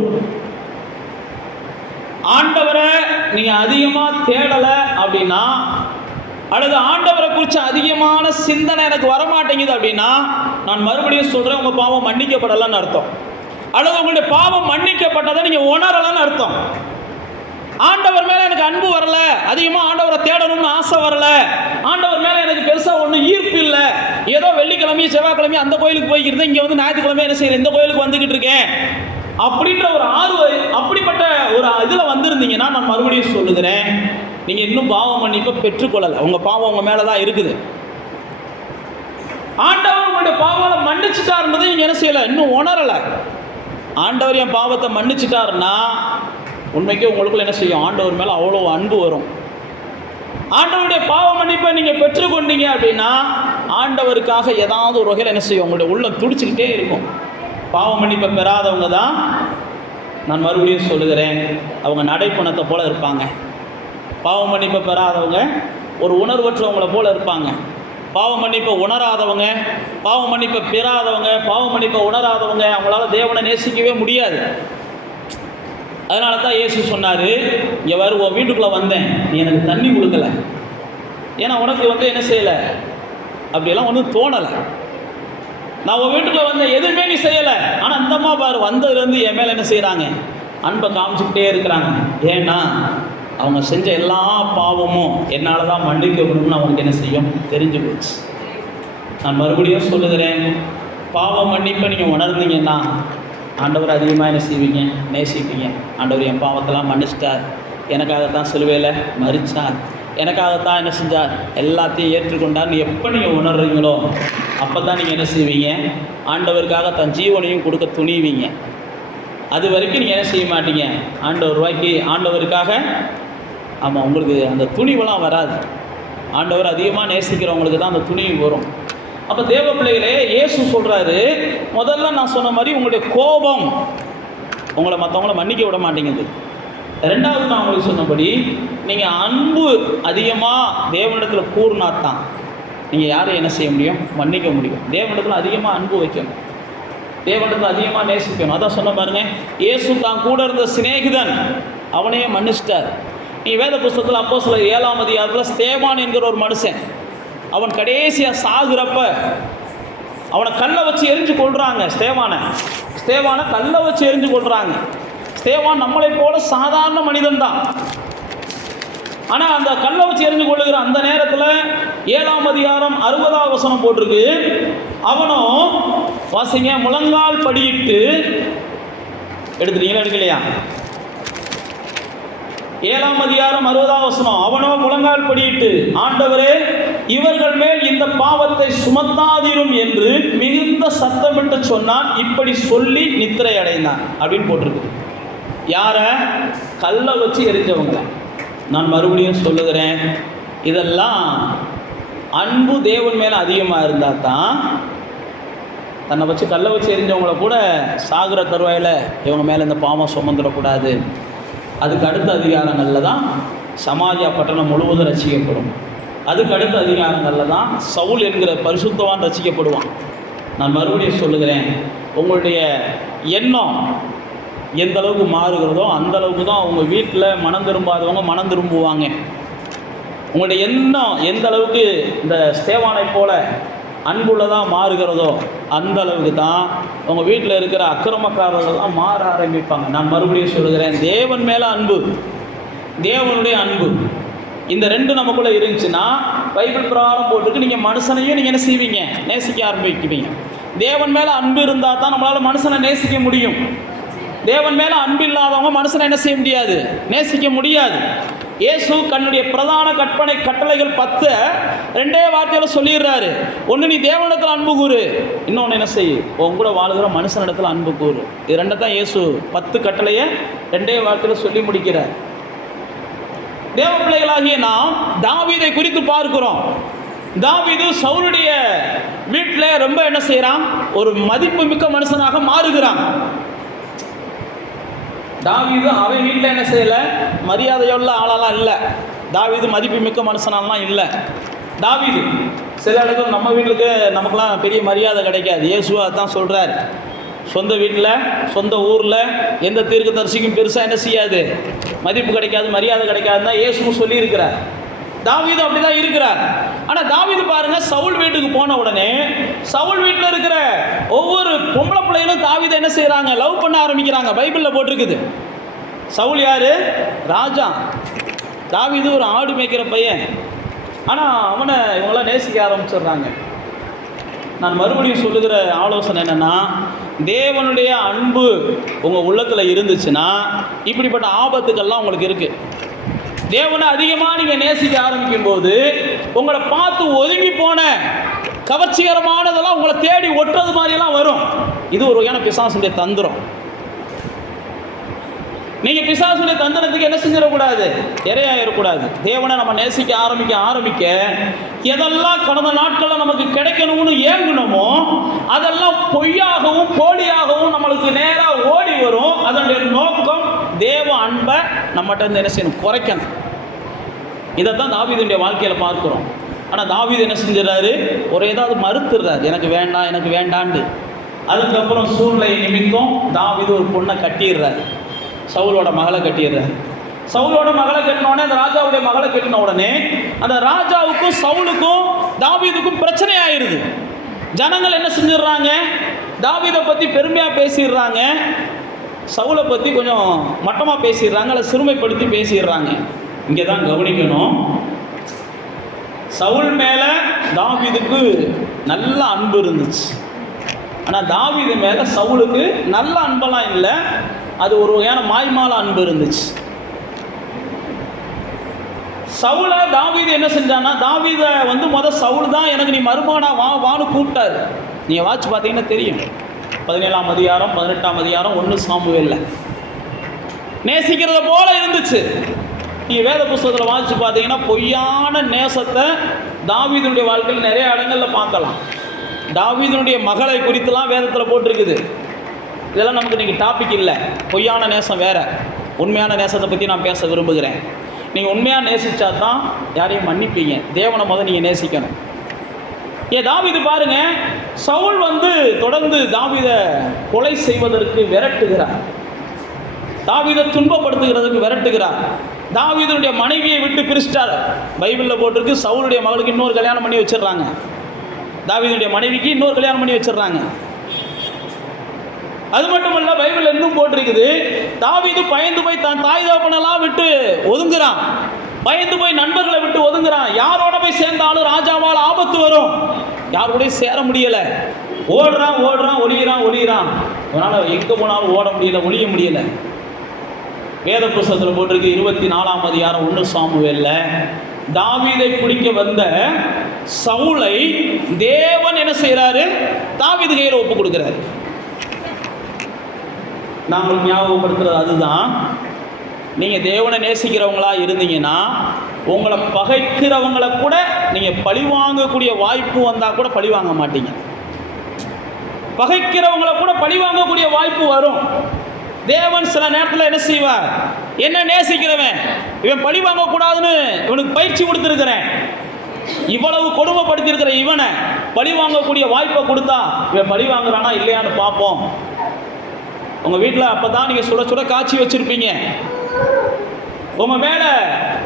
ஆண்டவரை நீங்க அதிகமா தேடல அப்படின்னா, அல்லது ஆண்டவரை குறித்து அதிகமான சிந்தனை எனக்கு வரமாட்டேங்குது அப்படின்னா, நான் மறுபடியும் சொல்றேன், உங்க பாவம் மன்னிக்கப்படலன்னு அர்த்தம். அல்லது உங்களுடைய பாவம் மன்னிக்கப்பட்டதை நீங்க உணரலன்னு அர்த்தம். ஆண்டவர் மேல எனக்கு அன்பு வரல, அதிகமா ஆண்டவரை தேடணும்னு ஆசை வரல, ஆண்டவர் மேல எனக்கு பெருசா ஒன்றும் ஈர்ப்பு இல்லை, ஏதோ வெள்ளிக்கிழமையும் செவ்வாய்க்கிழமையும் அந்த கோயிலுக்கு போய்க்கிட்டு இங்கே வந்து ஞாயிற்றுக்கிழமை என்ன செய்யறேன் இந்த கோயிலுக்கு வந்துகிட்டு இருக்கேன் அப்படின்ற ஒரு ஆர்வம், அப்படிப்பட்ட ஒரு இதில் வந்திருந்தீங்கன்னா, நான் மறுபடியும் சொல்லுகிறேன், நீங்கள் இன்னும் பாவம் மன்னிப்பை பெற்றுக்கொள்ளலை. உங்கள் பாவம் உங்கள் மேலே தான் இருக்குது. ஆண்டவர் உங்களுடைய பாவங்களை மன்னிச்சுட்டாருன்றதை நீங்கள் என்ன செய்யலை, இன்னும் உணரலை. ஆண்டவர் என் பாவத்தை மன்னிச்சுட்டாருன்னா உண்மைக்கே உங்களுக்குள்ள என்ன செய்யும், ஆண்டவர் மேலே அவ்வளோ அன்பு வரும். ஆண்டவருடைய பாவ மன்னிப்பை நீங்கள் பெற்றுக்கொண்டீங்க அப்படின்னா, ஆண்டவருக்காக ஏதாவது ஒரு வகையில் என்ன செய்யும், உங்களுடைய உள்ளம் துடிச்சுக்கிட்டே இருக்கும். பாவ மன்னிப்பை பெறாதவங்க தான், நான் மறுபடியும் சொல்லுகிறேன், அவங்க நடைப்பணத்தை போல இருப்பாங்க. பாவ மன்னிப்பை பெறாதவங்க ஒரு உணர்வற்றவங்களை போல இருப்பாங்க. பாவ மன்னிப்பை உணராதவங்க, பாவ மன்னிப்பை பெறாதவங்க, பாவ மன்னிப்பை உணராதவங்க அவங்களால தேவனை நேசிக்கவே முடியாது. அதனால தான் இயேசு சொன்னார், இங்கே வர உன் வீட்டுக்குள்ளே வந்தேன், நீ எனக்கு தண்ணி கொடுக்கல, ஏன்னா உனக்கு வந்து என்ன செய்யலை, அப்படியெல்லாம் ஒன்றும் தோணலை. நான் உன் வீட்டுக்குள்ளே வந்தேன், எதுவுமே நீ செய்யலை, ஆனால் அந்த அம்மா பாரு வந்ததுலேருந்து என் மேலே என்ன செய்கிறாங்க, அன்பை காமிச்சிக்கிட்டே இருக்கிறாங்க. ஏன்னா அவங்க செஞ்ச எல்லா பாவமும் என்னால் தான் மன்னிக்கப்படும்னு அவங்களுக்கு என்ன செய்யும், தெரிஞ்சு போச்சு. நான் மறுபடியும் சொல்லுகிறேன், பாவ மன்னிப்பை நீங்கள் உணர்ந்தீங்கன்னா ஆண்டவர் அதிகமாக என்ன செய்வீங்க, நேசிப்பீங்க. ஆண்டவர் என் பாவத்தெல்லாம் மன்னிச்சிட்டார், எனக்காகத்தான் சிலுவையில் மரித்தார், எனக்காகத்தான் என்ன செஞ்சார், எல்லாத்தையும் ஏற்றுக்கொண்டார்னு எப்போ நீங்கள் உணர்றீங்களோ அப்போ தான் நீங்கள் என்ன செய்வீங்க, ஆண்டவருக்காக தன் ஜீவனையும் கொடுக்க துணிவீங்க. அது வரைக்கும் நீங்கள் என்ன செய்ய மாட்டீங்க, ஆண்டவருக்காக ஆமாம் உங்களுக்கு அந்த துணிவெல்லாம் வராது. ஆண்டவர் அதிகமாக நேசிக்கிறவங்களுக்கு தான் அந்த துணிவு வரும். அப்போ தேவ பிள்ளைகளே, இயேசு சொல்கிறாரு, முதல்ல நான் சொன்ன மாதிரி உங்களுடைய கோபம் உங்களை மற்றவங்கள மன்னிக்க விட மாட்டேங்குது. ரெண்டாவது நான் உங்களுக்கு சொன்னபடி நீங்கள் அன்பு அதிகமாக தேவனிடத்தில் கூர்னாத்தான் நீங்கள் யாரும் என்ன செய்ய முடியும், மன்னிக்க முடியும். தேவனிடத்தில் அதிகமாக அன்பு வைக்கணும், தேவனிடத்தில் அதிகமாக நேசிக்கணும். அதான் சொன்ன பாருங்க, இயேசு தான் கூட இருந்த சிநேகிதன் அவனையே மன்னிச்சிட்டார். நீ வேத புஸ்தகத்தில் அப்போஸ்தலர் 7ஆம் அதிகாரத்தில் ஸ்தேவான் என்கிற ஒரு மனுஷன், அவன் கடைசியாக சாகுறப்ப அவனை கல்லை வச்சு எரிஞ்சு கொள்றாங்க. ஸ்தேவானை கல்லை வச்சு எரிஞ்சு கொள்றாங்க. ஸ்தேவான் நம்மளை போல சாதாரண மனிதன் தான். ஆனால் அந்த கல்லை வச்சு எரிஞ்சு கொள்ளுகிற அந்த நேரத்தில் 7ஆம் அதிகாரம் 60ஆம் வசனம் போட்டிருக்கு. அவனும் வாசிங்க, முழங்கால் படியிட்டு, எடுத்துட்டீங்களா எடுக்கலையா? 7ஆம் அதிகாரம் 60ஆம் வசனம், அவனோ முழங்கால் படியிட்டு, ஆண்டவரே இவர்கள் மேல் இந்த பாவத்தை சுமத்தாதிரும் என்று மிகுந்த சத்தமிட்டு சொன்னான். இப்படி சொல்லி நித்திரை அடைந்தான் அப்படின்னு போட்டிருக்கு. யார? கல்லை வச்சு எரிஞ்சவங்களை. நான் மறுபடியும் சொல்லுகிறேன், இதெல்லாம் அன்பு தேவன் மேலே அதிகமாக இருந்தால் தான், தன்னை வச்சு கல்லை வச்சு எரிஞ்சவங்கள கூட சாகுற தருவாயில் இவங்க மேலே இந்த பாவம் சுமந்துடக்கூடாது. அதுக்கு அடுத்த அதிகாரங்களில் தான் சமாரியா பட்டணம் முழுவதும் ரசிக்கப்படும். அதுக்கு அடுத்த அதிகாரங்களில் தான் சவுல் என்கிற பரிசுத்தவான் ரசிக்கப்படுவான். நான் மறுபடியும் சொல்லுகிறேன், உங்களுடைய எண்ணம் எந்த அளவுக்கு மாறுகிறதோ அந்த அளவுக்கு தான் உங்கள் வீட்டில் மனம் திரும்பாதவங்க மனம் திரும்புவாங்க. உங்களுடைய எண்ணம் எந்த அளவுக்கு இந்த ஸ்தேவானை போல அன்புள்ளதாக மாறுகிறதோ அந்த அளவுக்கு தான் உங்கள் வீட்டில் இருக்கிற அக்கிரமக்காரர்கள்லாம் மாற ஆரம்பிப்பாங்க. நான் மறுபடியும் சொல்லுகிறேன், தேவன் மேலே அன்பு, தேவனுடைய அன்பு, இந்த ரெண்டு நமக்குள்ளே இருந்துச்சுன்னா பைபிள் பிரகாரம் போட்டுட்டு நீங்கள் மனுஷனையும் நீங்கள் என்ன செய்வீங்க, நேசிக்க ஆரம்பிக்குவீங்க. தேவன் மேலே அன்பு இருந்தால் தான் நம்மளால் மனுஷனை நேசிக்க முடியும். தேவன் மேலே அன்பு இல்லாதவங்க மனுஷனை என்ன செய்ய முடியாது, நேசிக்க முடியாது. இயேசு கண்ணுடைய பிரதான கட்டளைகள் 10 2 வார்த்தையில் சொல்லிடுறாரு. ஒன்று, நீ தேவனிடத்தில் அன்பு கூறு. இன்னொன்று என்ன செய், உன் கூட வாழ்கிற மனுஷனிடத்தில் அன்பு கூறு. இது 2 தான் இயேசு 10 கட்டளையை 2 வார்த்தையில் சொல்லி முடிக்கிறார். தேவ பிள்ளைகளாகிய நாம் தாவீதை குறித்து பார்க்கிறோம். தாவீது சவுலுடைய வீட்டில் ரொம்ப என்ன செய்கிறான், ஒரு மதிப்பு மிக்க மனுஷனாக மாறுகிறான். தாவீது அவன் வீட்டில் என்ன செய்யலை, மரியாதையுள்ள ஆளாலாம் இல்லை. தாவீது மதிப்பு மிக்க மனுஷனாலாம் இல்லை. தாவீது சில இடத்துல நம்ம வீட்டுக்கு நமக்குலாம் பெரிய மரியாதை கிடைக்காது. இயேசுவா தான் சொல்கிறார், சொந்த வீட்டில் சொந்த ஊரில் எந்த தீர்க்கதரிசிக்கும் பெருசாக என்ன செய்யாது, மதிப்பு கிடைக்காது, மரியாதை கிடைக்காதுன்னு தான் இயேசுவும் சொல்லியிருக்கிறார். தாவீது அப்படி தான் இருக்கிறார். ஆனால் தாவீது பாருங்க, சவுல் வீட்டுக்கு போன உடனே சவுல் வீட்டில் இருக்கிற ஒவ்வொரு பொம்பளை பிள்ளைகளும் தாவீதை என்ன செய்கிறாங்க, லவ் பண்ண ஆரம்பிக்கிறாங்க. பைபிளில் போட்டிருக்குது. சவுல் யாரு, ராஜா. தாவீது ஒரு ஆடு மேய்க்கிற பையன். ஆனால் அவனை இவங்களாம் நேசிக்க ஆரம்பிச்சிடுறாங்க. நான் மறுபடியும் சொல்லுகிற ஆலோசனை என்னென்னா, தேவனுடைய அன்பு உங்கள் உள்ளத்தில் இருந்துச்சுன்னா இப்படிப்பட்ட ஆபத்துக்கள்லாம் உங்களுக்கு இருக்குது. தேவனை அதிகமாக நீங்கள் நேசிக்க ஆரம்பிக்கும் போது உங்களை பார்த்து ஒதுங்கி போன கவர்ச்சிகரமானதெல்லாம் உங்களை தேடி ஒட்டுறது மாதிரியெல்லாம் வரும். இது ஒரு வகையான பிசாசுடைய தந்திரம். நீங்கள் பிசாசுடைய தந்திரத்துக்கு என்ன செஞ்சிடக்கூடாது, இரையாயிடக்கூடாது. தேவனை நம்ம நேசிக்க ஆரம்பிக்க எதெல்லாம் கடந்த நாட்களில் நமக்கு கிடைக்கணும்னு ஏங்கணுமோ அதெல்லாம் பொய்யாகவும் போலியாகவும் நம்மளுக்கு நேராக ஓடி வரும். அதனுடைய நோக்கம் தேவ அன்பை நம்மகிட்ட இருந்து என்ன செய்யணும், குறைக்கணும். இதைத்தான் தாவீதுடைய வாழ்க்கையில் பார்க்குறோம். ஆனால் தாவீது என்ன செஞ்சிடறாரு, ஒரு ஏதாவது மறுத்துடுறாரு, எனக்கு வேண்டாம் எனக்கு வேண்டான்னு. அதுக்கப்புறம் சூழ்நிலை நிமித்தம் தாவீது ஒரு பொண்ணை கட்டிடுறாரு, சவுலோட மகளை கட்டிடுறாரு. சவுலோட மகளை கட்டினோடனே, அந்த ராஜாவுடைய மகளை கட்டின உடனே அந்த ராஜாவுக்கும் சவுலுக்கும் தாவீதுக்கும் பிரச்சனை ஆயிடுது. ஜனங்கள் என்ன செஞ்சிடுறாங்க, தாவீதை பற்றி பெருமையாக பேசிடுறாங்க, சவுலை பற்றி கொஞ்சம் மட்டமாக பேசிடுறாங்க, அல்ல சிறுமைப்படுத்தி பேசிடுறாங்க. இங்கே தான் கவனிக்கணும், சவுல் மேலே தாவீதுக்கு நல்ல அன்பு இருந்துச்சு. ஆனால் தாவீது மேலே சவுலுக்கு நல்ல அன்பெல்லாம் இல்லை, அது ஒரு வகையான மாய்மால அன்பு இருந்துச்சு. சவுலை தாவீது என்ன செஞ்சான்னா, தாவீதை சவுல் தான் எனக்கு நீ மருமகனா வான்னு கூப்பிட்டாரு. நீங்கள் வாட்சி பார்த்தீங்கன்னா தெரியும். 17ஆம் அதிகாரம் 18ஆம் அதிகாரம் 1 சாமுவேலில் நேசிக்கிறத போல இருந்துச்சு. நீங்கள் வேத புஸ்தகத்தில் வாசித்து பார்த்தீங்கன்னா பொய்யான நேசத்தை தாவீதுடைய வாழ்க்கையில் நிறைய இடங்களில் பார்க்கலாம். தாவீதுடைய மகளை குறித்துலாம் வேதத்தில் போட்டிருக்குது. இதெல்லாம் நமக்கு இன்றைக்கி டாபிக் இல்லை. பொய்யான நேசம் வேறு, உண்மையான நேசத்தை பற்றி நான் பேச விரும்புகிறேன். நீங்கள் உண்மையாக நேசித்தா தான் யாரையும் மன்னிப்பீங்க. தேவனை நீங்கள் நேசிக்கணும். தாவீது பாருங்க, சவுல் தொடர்ந்து தாவீதை கொலை செய்வதற்கு விரட்டுகிறார், தாவீதை துன்பப்படுத்துகிறதுக்கு விரட்டுகிறார். தாவீதுடைய மனைவியை விட்டு பிரிச்சிட்டார். பைபிளில் போட்டிருக்கு, சவுலுடைய மகளுக்கு இன்னொரு கல்யாணம் பண்ணி வச்சிடுறாங்க, தாவீதுடைய மனைவிக்கு இன்னொரு கல்யாணம் பண்ணி வச்சிடுறாங்க. அது மட்டுமல்ல, பைபிள் இன்னும் போட்டிருக்குது, தாவீது பயந்து போய் தான் தாய் தகப்பனெல்லாம் விட்டு ஒதுங்குறான், பயந்து போய் நண்பர்களை விட்டு ஒதுங்குறான். யாரோட போய் சேர்ந்தாலும் ராஜாவால் ஆபத்து வரும், யார் கூட சேர முடியலை. ஓடுறான் ஒளியிறான். அதனால் எங்கே போனாலும் ஓட முடியல, ஒளிய முடியலை. வேத புஸ்தகத்தில் போட்டிருக்கு 24ஆம் அதிகாரம் 1 சாமுவேலில், தாவீதை பிடிக்க வந்த சவுலை தேவன் என்ன செய்கிறாரு, தாவீது கையில் ஒப்பு கொடுக்குறாரு. நாங்கள் ஞாபகப்படுத்துறது அதுதான். நீங்கள் தேவனை நேசிக்கிறவங்களா இருந்தீங்கன்னா உங்களை பகைக்கிறவங்களை கூட நீங்கள் பழி வாங்கக்கூடிய வாய்ப்பு வந்தால் கூட பழி வாங்க மாட்டீங்க. பகைக்கிறவங்களை கூட பழி வாங்கக்கூடிய வாய்ப்பு வரும். தேவன் சில நேரத்தில் என்ன செய்வார், என்ன நேசிக்கிறவன் இவன் பழி வாங்கக்கூடாதுன்னு இவனுக்கு பயிற்சி கொடுத்துருக்கிறேன், இவ்வளவு கொடுமைப்படுத்தியிருக்கிற இவனை பழி வாங்கக்கூடிய வாய்ப்பை கொடுத்தா இவன் பழி வாங்குறானா இல்லையான்னு பார்ப்போம். உங்கள் வீட்டில் அப்போ தான் நீங்கள் சுட சுட காய்ச்சி வச்சுருப்பீங்க. உங்கள் மேலே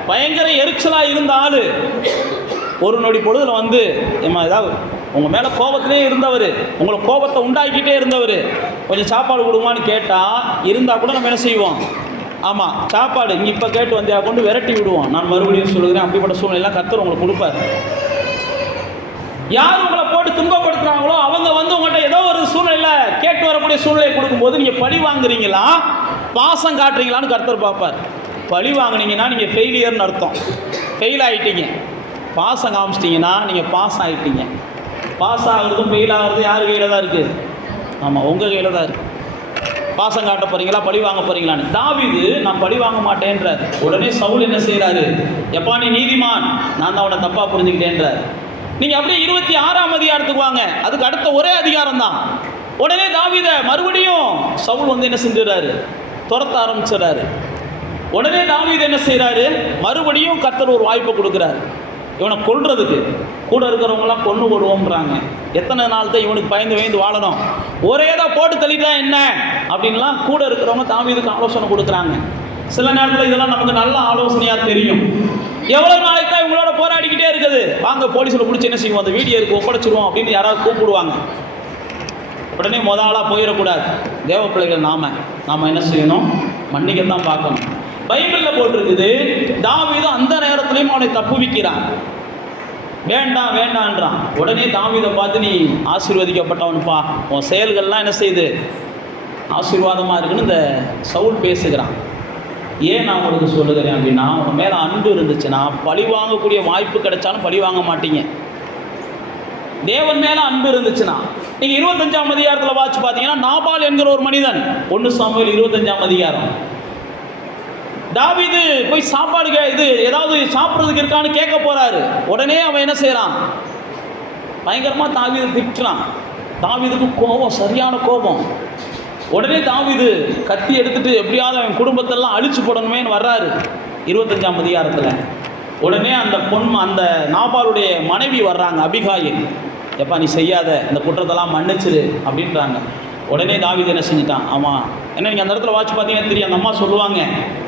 பயங்கர எரிச்சலாக இருந்த ஆள் ஒரு நொடி பொழுதில் ஏதாவது உங்கள் மேலே கோபத்திலே இருந்தவர், உங்களை கோபத்தை உண்டாக்கிட்டே இருந்தவர், கொஞ்சம் சாப்பாடு கொடுமான்னு கேட்டால் இருந்தால் கூட நம்ம என்ன செய்வோம், ஆமாம் சாப்பாடு இங்கே இப்போ கேட்டு வந்தியா கொண்டு விரட்டி விடுவோம். நான் மறுபடியும் சொல்லுகிறேன், அப்படிப்பட்ட சூழ்நிலைலாம் கர்த்தர் உங்களுக்கு கொடுப்பார். யார் உங்களை போட்டு துன்பப்படுத்துகிறாங்களோ அவங்க உங்கள்கிட்ட ஏதோ ஒரு சூழ்நிலையில் கேட்டு வரக்கூடிய சூழ்நிலையை கொடுக்கும்போது நீங்கள் பழி வாங்குறீங்களா பாசம் காட்டுறீங்களான்னு கர்த்தர் பார்ப்பார். பழி வாங்கினீங்கன்னா நீங்கள் ஃபெயிலியர்னு அர்த்தம். ஃபெயில் ஆகிட்டீங்க. பாசம் காமிச்சிட்டிங்கன்னா நீங்கள் பாஸ் ஆகிட்டீங்க. பாஸ் ஆகிறதும் ஃபெயில் ஆகிறதும் யார் கையில் தான் இருக்குது? ஆமாம், உங்கள் கையில் தான் இருக்குது. பாசம் காட்ட போகிறீங்களா, பழி வாங்க போகிறீங்களான்னு. தாவீது நான் பழி வாங்க மாட்டேன்றார். உடனே சவுல் என்ன செய்கிறாரு? எப்பா நீ நீதிமான், நான் தான் அவனை தப்பாக புரிஞ்சுக்கிட்டேன்றார். நீங்கள் அப்படியே 26ஆம் அதிகாரத்துக்கு வாங்க, அதுக்கு அடுத்த ஒரே அதிகாரம் தான். உடனே தாவீதை மறுபடியும் சவுல் வந்து என்ன செஞ்சுறாரு? துரத்த ஆரம்பிச்சிடறாரு. உடனே தாவீது என்ன செய்கிறாரு? மறுபடியும் கர்த்தர் ஒரு வாய்ப்பை கொடுக்குறாரு இவனை கொல்றதுக்கு. கூட இருக்கிறவங்களாம் கொன்று போடுவோம்ன்றாங்க. எத்தனை நாள் தான் இவனுக்கு பயந்து வாழணும்? ஒரே தான் போட்டு தள்ளிட்டா என்ன அப்படின்லாம் கூட இருக்கிறவங்க தாவீதுக்கு ஆலோசனை கொடுக்குறாங்க. சில நேரத்தில் இதெல்லாம் நமக்கு நல்ல ஆலோசனையாக தெரியும். எவ்வளோ நாளைக்கு தான் இவங்களோட போராடிக்கிட்டே இருக்குது, வாங்க போலீஸில் பிடிச்சி என்ன செய்வோம், அந்த வீடியோ இருக்கு ஒப்படைச்சிருவோம் அப்படின்னு யாராவது கூப்பிடுவாங்க. உடனே முதலாக போயிடக்கூடாது. தேவ பிள்ளைகள் நாம் என்ன செய்யணும்? மன்னிக்கத்தான் பார்க்கணும். பைபிளில் போட்டிருக்குது, தாவீது அந்த நேரத்துலையும் அவனை தப்புவிக்கிறான். வேண்டான்றான். உடனே தாவீதை பார்த்து நீ ஆசீர்வதிக்கப்பட்டவனுப்பா, உன் செயல்கள்லாம் என்ன செய்யுது? ஆசீர்வாதமாக இருக்குன்னு இந்த சவுல் பேசுகிறான். ஏன் நான் உங்களுக்கு சொல்லுகிறேன் அப்படின்னா, உன் மேலே அன்பு இருந்துச்சுன்னா பழி வாங்கக்கூடிய வாய்ப்பு கிடைச்சாலும் பழி வாங்க மாட்டீங்க. தேவன் மேலே அன்பு இருந்துச்சுன்னா. நீங்கள் 25ஆம் அதிகாரத்தில் வாட்சி பார்த்தீங்கன்னா, நாபால் என்கிற ஒரு மனிதன், 1 சாமுவேல் 25ஆம் அதிகாரம், தாவீது போய் சாப்பாடு ஏதாவது சாப்பிட்றதுக்கு இருக்கான்னு கேட்க போகிறாரு. உடனே அவன் என்ன செய்கிறான்? பயங்கரமாக தாவீது திட்டுறான். தாவீதுக்கு கோபம், சரியான கோபம். உடனே தாவீது கத்தி எடுத்துட்டு எப்படியாவது அவன் குடும்பத்தெல்லாம் அழிச்சு போடணுமேன்னு வர்றாரு 25ஆம் அதிகாரத்தில். உடனே அந்த நாபாலுடைய மனைவி வர்றாங்க, அபிகாயில். எப்பா நீ செய்யாத, இந்த குற்றத்தெல்லாம் மன்னிச்சிரு அப்படின்றாங்க. உடனே தாவீது என்ன செஞ்சுட்டான்? ஆமாம், ஏன்னா நீங்கள் அந்த இடத்துல வாட்சி பார்த்தீங்கன்னா தெரியும், அந்த அம்மா சொல்லுவாங்க,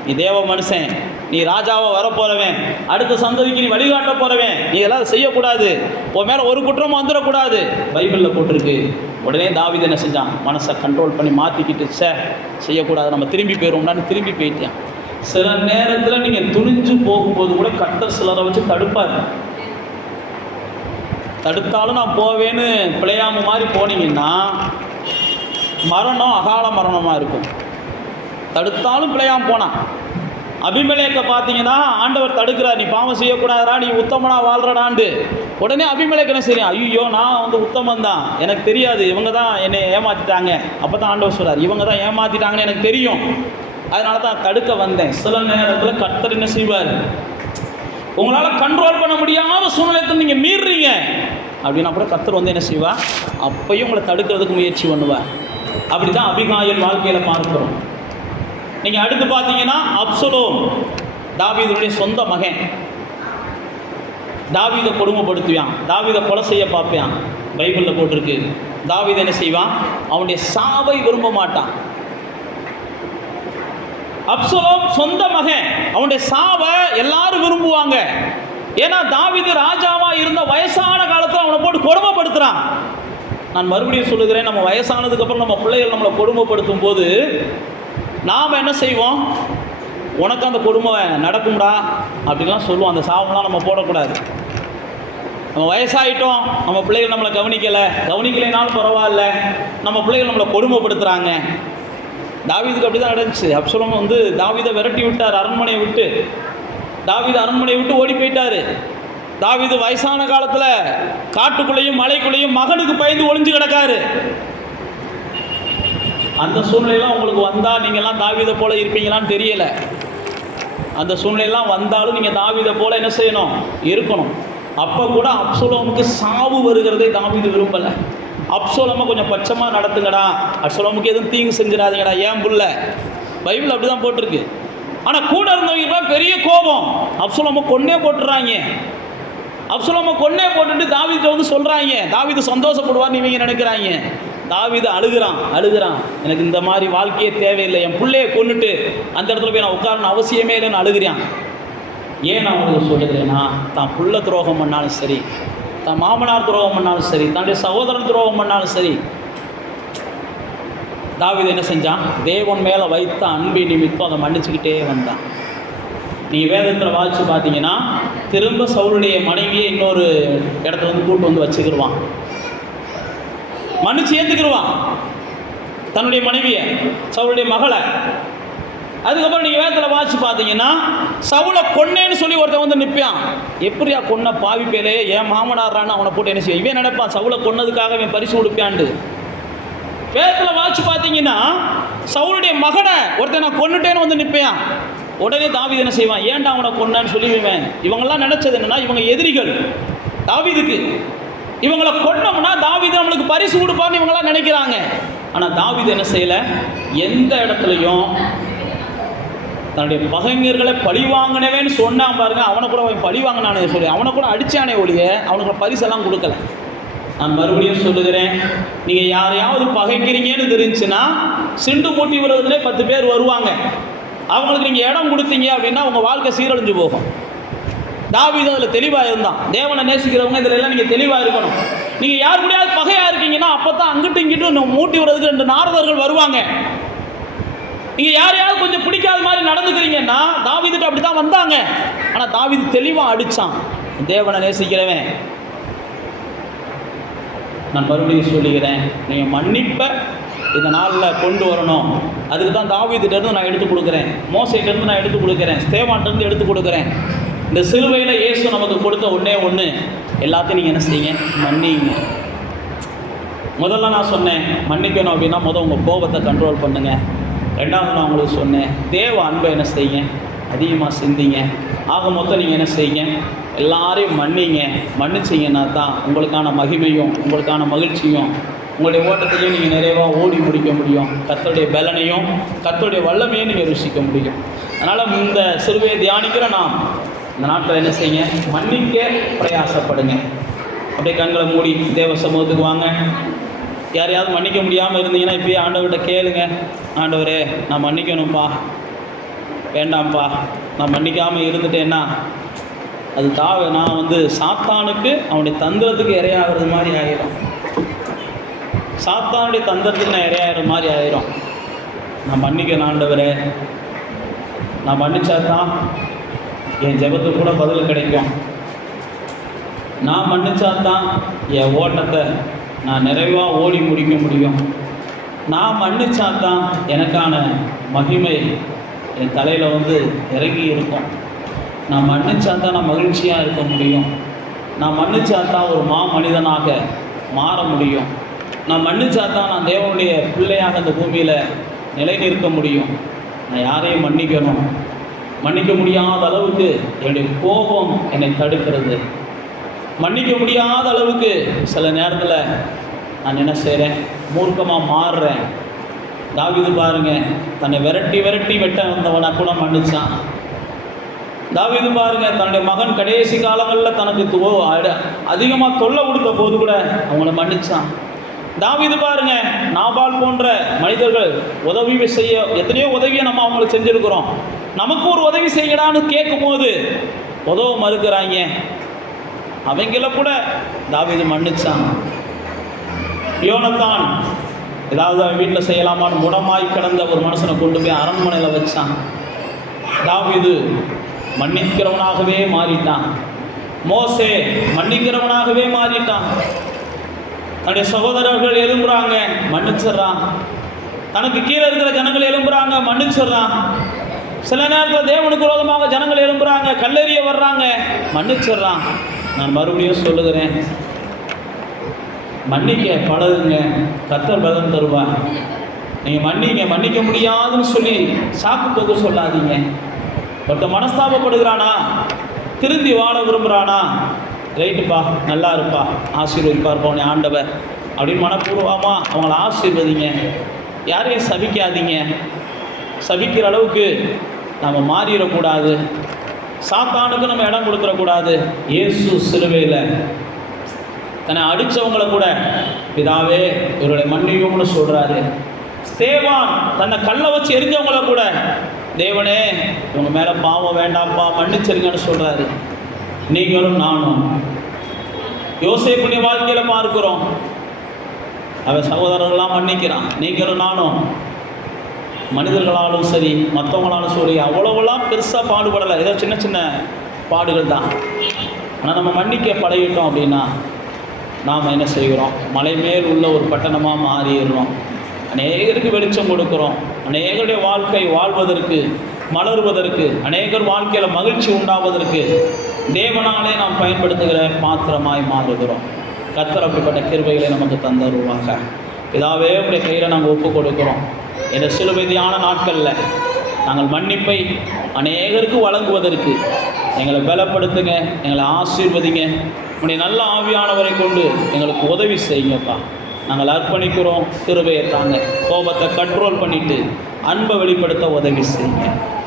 நீ தேவ மனுஷன், நீ ராஜாவை வரப்போகிறவன், அடுத்த சந்ததிக்கு நீ வழிகாட்ட போகிறவன், நீ எல்லாம் செய்யக்கூடாது, உன் மேலே ஒரு குற்றமும் வந்துடக்கூடாது, பைபிளில் போட்டிருக்கு. உடனே தாவீது என்ன செஞ்சான்? மனசை கண்ட்ரோல் பண்ணி மாற்றிக்கிட்டு, செய்யக்கூடாது, நம்ம திரும்பி போயிடுவோம்னான்னு திரும்பி போயிட்டான். சில நேரத்தில் நீங்கள் துணிஞ்சு போகும்போது கூட கர்த்தர் சிலரை வச்சு தடுப்பார். தடுத்தாலும் நான் போவேன்னு பிழையாம மாதிரி போனீங்கன்னா மரணம் அகால மரணமாக இருக்கும். தடுத்தாலும் பிழையாமல் போனான். அபிமெலேக்கை பார்த்தீங்கன்னா ஆண்டவர் தடுக்கிறார், நீ பாவம் செய்யக்கூடாதா, நீ உத்தமனாக வாழ்றடாண்டு. உடனே அபிமெலேக்கு என்ன செய்யணும்? ஐயோ நான் வந்து உத்தமன் தான், எனக்கு தெரியாது, இவங்க தான் என்னை ஏமாற்றிட்டாங்க. அப்போ தான் ஆண்டவர் சொல்கிறார், இவங்க தான் ஏமாற்றிட்டாங்கன்னு எனக்கு தெரியும், அதனால தான் தடுக்க வந்தேன். சில நேரத்தில் கர்த்தர் என்ன செய்வார்? உங்களால் கண்ட்ரோல் பண்ண முடியாத சூழ்நிலையத்தை நீங்கள் மீறுறீங்க அப்படின்னா அப்புறம் கர்த்தர் வந்து என்ன செய்வார்? அப்பையும் உங்களை தடுக்கிறதுக்கு முயற்சி பண்ணுவார். அப்படி தான் அபிகாயில் வாழ்க்கையில் பார்க்கிறோம். நீங்கள் அடுத்து பார்த்தீங்கன்னா அப்சலோம், தாவீதுடைய சொந்த மகன். தாவீதை கொடுமைப்படுத்துவான், தாவீதை கொலை செய்ய பார்ப்பான். பைபிளில் போட்டிருக்கு. தாவீது என்ன செய்வான்? அவனுடைய சாவை விரும்ப மாட்டான். அப்சலோம் சொந்த மகன், அவனுடைய சாவை எல்லாரும் விரும்புவாங்க. ஏன்னா தாவீது ராஜாவா இருந்த வயசான காலத்தில் அவனை போட்டு கொடுமைப்படுத்துறான். நான் மறுபடியும் சொல்லுகிறேன், நம்ம வயசானதுக்கு அப்புறம் நம்ம பிள்ளைகள் நம்மளை கொடுமைப்படுத்தும் போது நாம் என்ன செய்வோம்? உனக்கு அந்த கொடுமை நடக்கும்டா அப்படின்லாம் சொல்லுவோம். அந்த சாவம்லாம் நம்ம போடக்கூடாது. நம்ம வயசாகிட்டோம், நம்ம பிள்ளைகள் நம்மளை கவனிக்கலைனாலும் பரவாயில்ல, நம்ம பிள்ளைகள் நம்மளை கொடுமைப்படுத்துகிறாங்க. தாவீதுக்கு அப்படி தான் நடந்துச்சு. அப்சலோம் வந்து தாவீதை விரட்டி விட்டார், அரண்மனையை விட்டு. தாவீது அரண்மனையை விட்டு ஓடி போயிட்டார். தாவீது வயசான காலத்தில் காட்டுக்குள்ளேயும் மலைக்குள்ளேயும் மகனுக்கு பயந்து ஒளிஞ்சு கிடக்காரு. அந்த சூழ்நிலையெல்லாம் உங்களுக்கு வந்தால் நீங்கள்லாம் தாவீதை போல இருப்பீங்களான்னு தெரியல. அந்த சூழ்நிலையெல்லாம் வந்தாலும் நீங்கள் தாவீதை போல என்ன செய்யணும்? இருக்கணும். அப்போ கூட அப்சலோமுக்கு சாவு வருகிறதை தாவீது விரும்பலை. அப்சலோமை கொஞ்சம் பட்சமாக நடத்துங்கடா, அப்சலோமுக்கு எதுவும் தீங்கு செஞ்சிடாதீங்கடா, ஏன் புள்ள. பைபிள் அப்படி தான் போட்டிருக்கு. ஆனால் கூட இருந்தவங்க பெரிய கோபம், அப்சலோமை கொன்னே போட்டுறாங்க. அப்சலோமை கொன்னே போட்டுட்டு தாவீதை வந்து சொல்கிறாங்க. தாவீது சந்தோஷப்படுவார்னு இவங்க நினைக்கிறாங்க. தாவீது அழுகிறான், எனக்கு இந்த மாதிரி வாழ்க்கையே தேவையில்லை, என் பிள்ளையை கொண்டுட்டு அந்த இடத்துல போய் நான் உட்காரணும் அவசியமே இல்லைன்னு அழுகிறான். ஏன் நான் உங்களுக்கு சொல்லுகிறேன்னா, தான் புள்ள துரோகம் பண்ணாலும் சரி, தான் மாமனார் துரோகம் பண்ணாலும் சரி, தன்னுடைய சகோதரன் துரோகம் பண்ணாலும் சரி, தாவீது என்ன செஞ்சான்? தேவன் மேலே வைத்த அன்பை நிமித்தம் அதை மன்னிச்சுக்கிட்டே வந்தான். நீங்கள் வேதத்தில் வாசித்து பார்த்தீங்கன்னா திரும்ப சவுளுடைய மனைவியை இன்னொரு இடத்துல வந்து கூட்டு வந்து வச்சுக்கிடுவான், மன்னிச்சு ஏற்றுக்கிடுவான் தன்னுடைய மனைவியை, சவுளுடைய மகளை. அதுக்கப்புறம் நீங்கள் வேதத்தில் வாசிச்சு பார்த்தீங்கன்னா சவுலை கொன்னேன்னு சொல்லி ஒருத்தன் வந்து நிற்பான். எப்படியா கொன்ன பாவி பேலே, ஏன் மாமனாரான்னு அவனை போட்டு என்ன செய்ய இவன் நினைப்பான் சவுலை கொன்னதுக்காக இவன் பரிசு கொடுப்பான்ண்டு. வேதத்தில் வாசிச்சு பார்த்தீங்கன்னா சவுளுடைய மகனை ஒருத்தன் நான் கொன்னுட்டேன்னு வந்து நிற்பான். உடனே தாவீது என்ன செய்வான், ஏன்டா அவனை கொன்னான்னு சொல்லிடுவேன். இவங்கெல்லாம் நினைச்சது என்னன்னா இவங்க எதிரிகள் தாவீதுக்கு, இவங்களை கொன்னோம்னா தாவீது நம்மளுக்கு பரிசு கொடுப்பான்னு இவங்கெல்லாம் நினைக்கிறாங்க. ஆனால் தாவீது என்ன செய்யலை, எந்த இடத்துலையும் தன்னுடைய பகைஞர்களை பழி வாங்கினவேன்னு சொன்னான் பாருங்க, அவனை கூட அவன் பழி வாங்கினானே சொல்லி அவனை கூட அடித்தானே ஒழிய அவனுக்கு பரிசெல்லாம் கொடுக்கல. நான் மறுபடியும் சொல்லுகிறேன், நீங்கள் யாரையாவது பகைக்கிறீங்கன்னு தெரிஞ்சுன்னா சிண்டு மூட்டி விடுறதுலேயே 10 பேர் வருவாங்க. அவங்களுக்கு நீங்கள் இடம் கொடுத்தீங்க அப்படின்னா உங்கள் வாழ்க்கை சீரழிஞ்சு போகும். தாவீது அதில் தெளிவாக இருந்தான். தேவனை நேசிக்கிறவங்க இதில் எல்லாம் நீங்கள் தெளிவாக இருக்கணும். நீங்கள் யார் கூடயாவது பகையாக இருக்கீங்கன்னா அப்போ தான் அங்கிட்டும் இங்கிட்டும் மூட்டி விடுறதுக்கு 2 நாரதர்கள் வருவாங்க. நீங்கள் யாரையாவது கொஞ்சம் பிடிக்காத மாதிரி நடந்துக்கிறீங்கன்னா தாவீதுட்டு அப்படி தான் வந்தாங்க. ஆனால் தாவீது தெளிவாக அடித்தான். தேவனை நேசிக்கிறவன். நான் மறுபடியும் சொல்லுகிறேன், நீங்கள் மன்னிப்பை இந்த நாளில் கொண்டு வரணும். அதுக்கு தான் தாவீதுட்டேருந்து நான் எடுத்து கொடுக்குறேன், மோசேட்டேருந்து நான் எடுத்து கொடுக்குறேன், ஸ்தேவான்ட்டேருந்து எடுத்து கொடுக்குறேன். இந்த சிலுவையில் இயேசு நமக்கு கொடுத்த ஒன்று எல்லாத்தையும் நீங்கள் என்ன செய்யுங்க, மன்னிங்க. முதல்ல நான் சொன்னேன் மன்னிக்கணும் அப்படின்னா உங்கள் கோபத்தை கண்ட்ரோல் பண்ணுங்கள். ரெண்டாவது நான் உங்களுக்கு சொன்னேன் தேவ அன்பை என்ன செய்யுங்க, அதிகமாக சிந்திங்க. ஆக மொத்தம் நீங்கள் என்ன செய்யுங்க, எல்லாரையும் மன்னிங்க. மன்னிச்சிங்கன்னா தான் உங்களுக்கான மகிமையும் உங்களுக்கான மகிழ்ச்சியும் உங்களுடைய ஓட்டத்திலையும் நீங்கள் நிறைவாக ஓடி முடிக்க முடியும். கர்த்தருடைய பலனையும் கர்த்தருடைய வல்லமையும் நீங்கள் ருசிக்க முடியும். அதனால் இந்த சிலுவையை தியானிக்கிற நாம் இந்த நாட்டில் என்ன செய்யுங்க, மன்னிக்க பிரயாசப்படுங்க. அப்படியே கண்களை மூடி தேவ சமூகத்துக்கு வாங்க. யாரையாவது மன்னிக்க முடியாமல் இருந்தீங்கன்னா இப்போயே ஆண்டவர்கிட்ட கேளுங்க, ஆண்டவரே நான் மன்னிக்கணும்ப்பா, வேண்டாம்ப்பா நான் மன்னிக்காமல் இருந்துட்டேன்னா அது நான் வந்து சாத்தானுக்கு அவனுடைய தந்திரத்துக்கு இரையாகிறது மாதிரி ஆகிடும். சாத்தானுடைய தந்திரத்துக்கு நான் இரையாகிற மாதிரி ஆகிடும். நான் மன்னிக்கணும் ஆண்டவரே, நான் மன்னிச்சா தான் என் ஜெபத்துக்கு கூட பதில் கிடைக்கும். நான் மன்னிச்சா தான் என் ஓட்டத்தை நான் நிறைவாக ஓடி முடிக்க முடியும். நான் மன்னிச்சா தான் எனக்கான மகிமை என் தலையில் வந்து இறங்கி இருக்கும். நான் மன்னிச்சா தான் நான் மகிழ்ச்சியாக இருக்க முடியும். நான் மன்னிச்சா தான் ஒரு மனிதனாக மாற முடியும். நான் மன்னிச்சா தான் நான் தேவனுடைய பிள்ளையாக இந்த பூமியில் நிலை நிற்க முடியும். நான் யாரையும் மன்னிக்கணும். மன்னிக்க முடியாத அளவுக்கு என்னுடைய கோபம் என்னை தடுக்கிறது. மன்னிக்க முடியாத அளவுக்கு சில நேரத்தில் நான் என்ன செய்கிறேன், மூர்க்கமாக மாறுறேன். தாவீது பாருங்க, தன்னை விரட்டி வெட்ட வந்தவனை கூட மன்னிச்சான். தாவீது பாருங்க, தன்னுடைய மகன் கடைசி காலங்களில் தனக்கு அதிகமாக தொல்லை கொடுத்த போது கூட அவங்கள மன்னிச்சான். தாவீது பாருங்க, நாபால் போன்ற மனிதர்கள் உதவி செய்ய எத்தனையோ உதவியை நம்ம அவங்களுக்கு செஞ்சுருக்கிறோம். நமக்கு ஒரு உதவி செய்யடான்னு கேட்கும் போது உதவ மறுக்கிறாங்க. அவங்கள கூட தாவீது மன்னிச்சான். யோனத்தான் ஏதாவது அவன் வீட்டில் செய்யலாமான்னு முடமாய் கிடந்த ஒரு மனுஷனை கொண்டு போய் அரண்மனையில் வச்சான். தாவீது மன்னிக்கிறவனாகவே மாறிட்டான். மோசே மன்னிக்கிறவனாகவே மாறிட்டான். தன்னுடைய சகோதரர்கள் எழும்புறாங்க, மன்னிச்சிட்றான். தனக்கு கீழே இருக்கிற ஜனங்கள் எழும்புறாங்க, மன்னிச்சிட்றான். சில நேரத்தில் தேவனுக்கு விரோதமாக ஜனங்கள் எழும்புறாங்க, கல்லெறிய வர்றாங்க, மன்னிச்சிட்றான். நான் மறுபடியும் சொல்லுகிறேன், மன்னிக்க பழகுங்க, கர்த்தர் பலன் தருவார். நீங்கள் மன்னிங்க. மன்னிக்க முடியாதுன்னு சொல்லி சாக்கு போக்கு சொல்லாதீங்க. ஒருத்த மனஸ்தாபப்படுகிறானா, திருந்தி வாழ விரும்புகிறானா, ரைட்டுப்பா நல்லா இருப்பா, ஆசீர்வதிப்பார் போனே ஆண்டவர் அப்படின்னு மனப்பூர்வமாக அவங்கள ஆசீர்வதிங்க. யாரையும் சபிக்காதீங்க. சபிக்கிற அளவுக்கு நம்ம மாறிடக்கூடாது. சாத்தானுக்கு நம்ம இடம் கொடுத்துடக்கூடாது. இயேசு சிலுவையில் தன்னை அடித்தவங்களை கூட பிதாவே இவருடைய மன்னியும்னு சொல்கிறாரு. ஸ்தேவான் தன்னை கல்லை வச்சு எரிஞ்சவங்கள கூட தேவனே இவங்க மேலே பாவம் வேண்டாம்ப்பா மன்னிச்சிருங்கன்னு சொல்கிறாரு. நீங்களும் நானும் யோசேப்புடைய வாழ்க்கையில் பார்க்கிறோம். அவன் சகோதரர்கள்லாம் மன்னிக்கிறான். நீங்களும் நானும் மனிதர்களாலும் சரி மற்றவங்களாலும் சரி அவ்வளோவெல்லாம் பெருசாக பாடுபடலை. ஏதோ சின்ன சின்ன பாடுகள் தான். ஆனால் நம்ம மன்னிக்க பழகிட்டோம் அப்படின்னா நாம் என்ன செய்கிறோம், மலை மேல் உள்ள ஒரு பட்டணமாக மாறிடுறோம். அநேகருக்கு வெளிச்சம் கொடுக்குறோம். அநேகருடைய வாழ்க்கை வாழ்வதற்கு, மலர்வதற்கு, அநேகர் வாழ்க்கையில் மகிழ்ச்சி உண்டாவதற்கு தேவனாலே நாம் பயன்படுத்துகிற பாத்திரமாய் மாறுகிறோம். கர்த்தர் அப்படிப்பட்ட கிருபைகளை நமக்கு தந்தருவாங்க. இதாவே உடைய கையில் நாங்கள் ஒப்பு கொடுக்குறோம். இந்த சிலுவை தியான நாட்களில் நாங்கள் மன்னிப்பை அநேகருக்கு வழங்குவதற்கு எங்களை பலப்படுத்துங்க, எங்களை ஆசீர்வதிங்க. உடைய நல்ல ஆவியானவரை கொண்டு எங்களுக்கு உதவி செய்யுங்கப்பா. நாங்கள் அர்ப்பணிக்கிறோம். கிருபையை தாங்க. கோபத்தை கண்ட்ரோல் பண்ணிவிட்டு அன்பை வெளிப்படுத்த உதவி செய்யுங்க.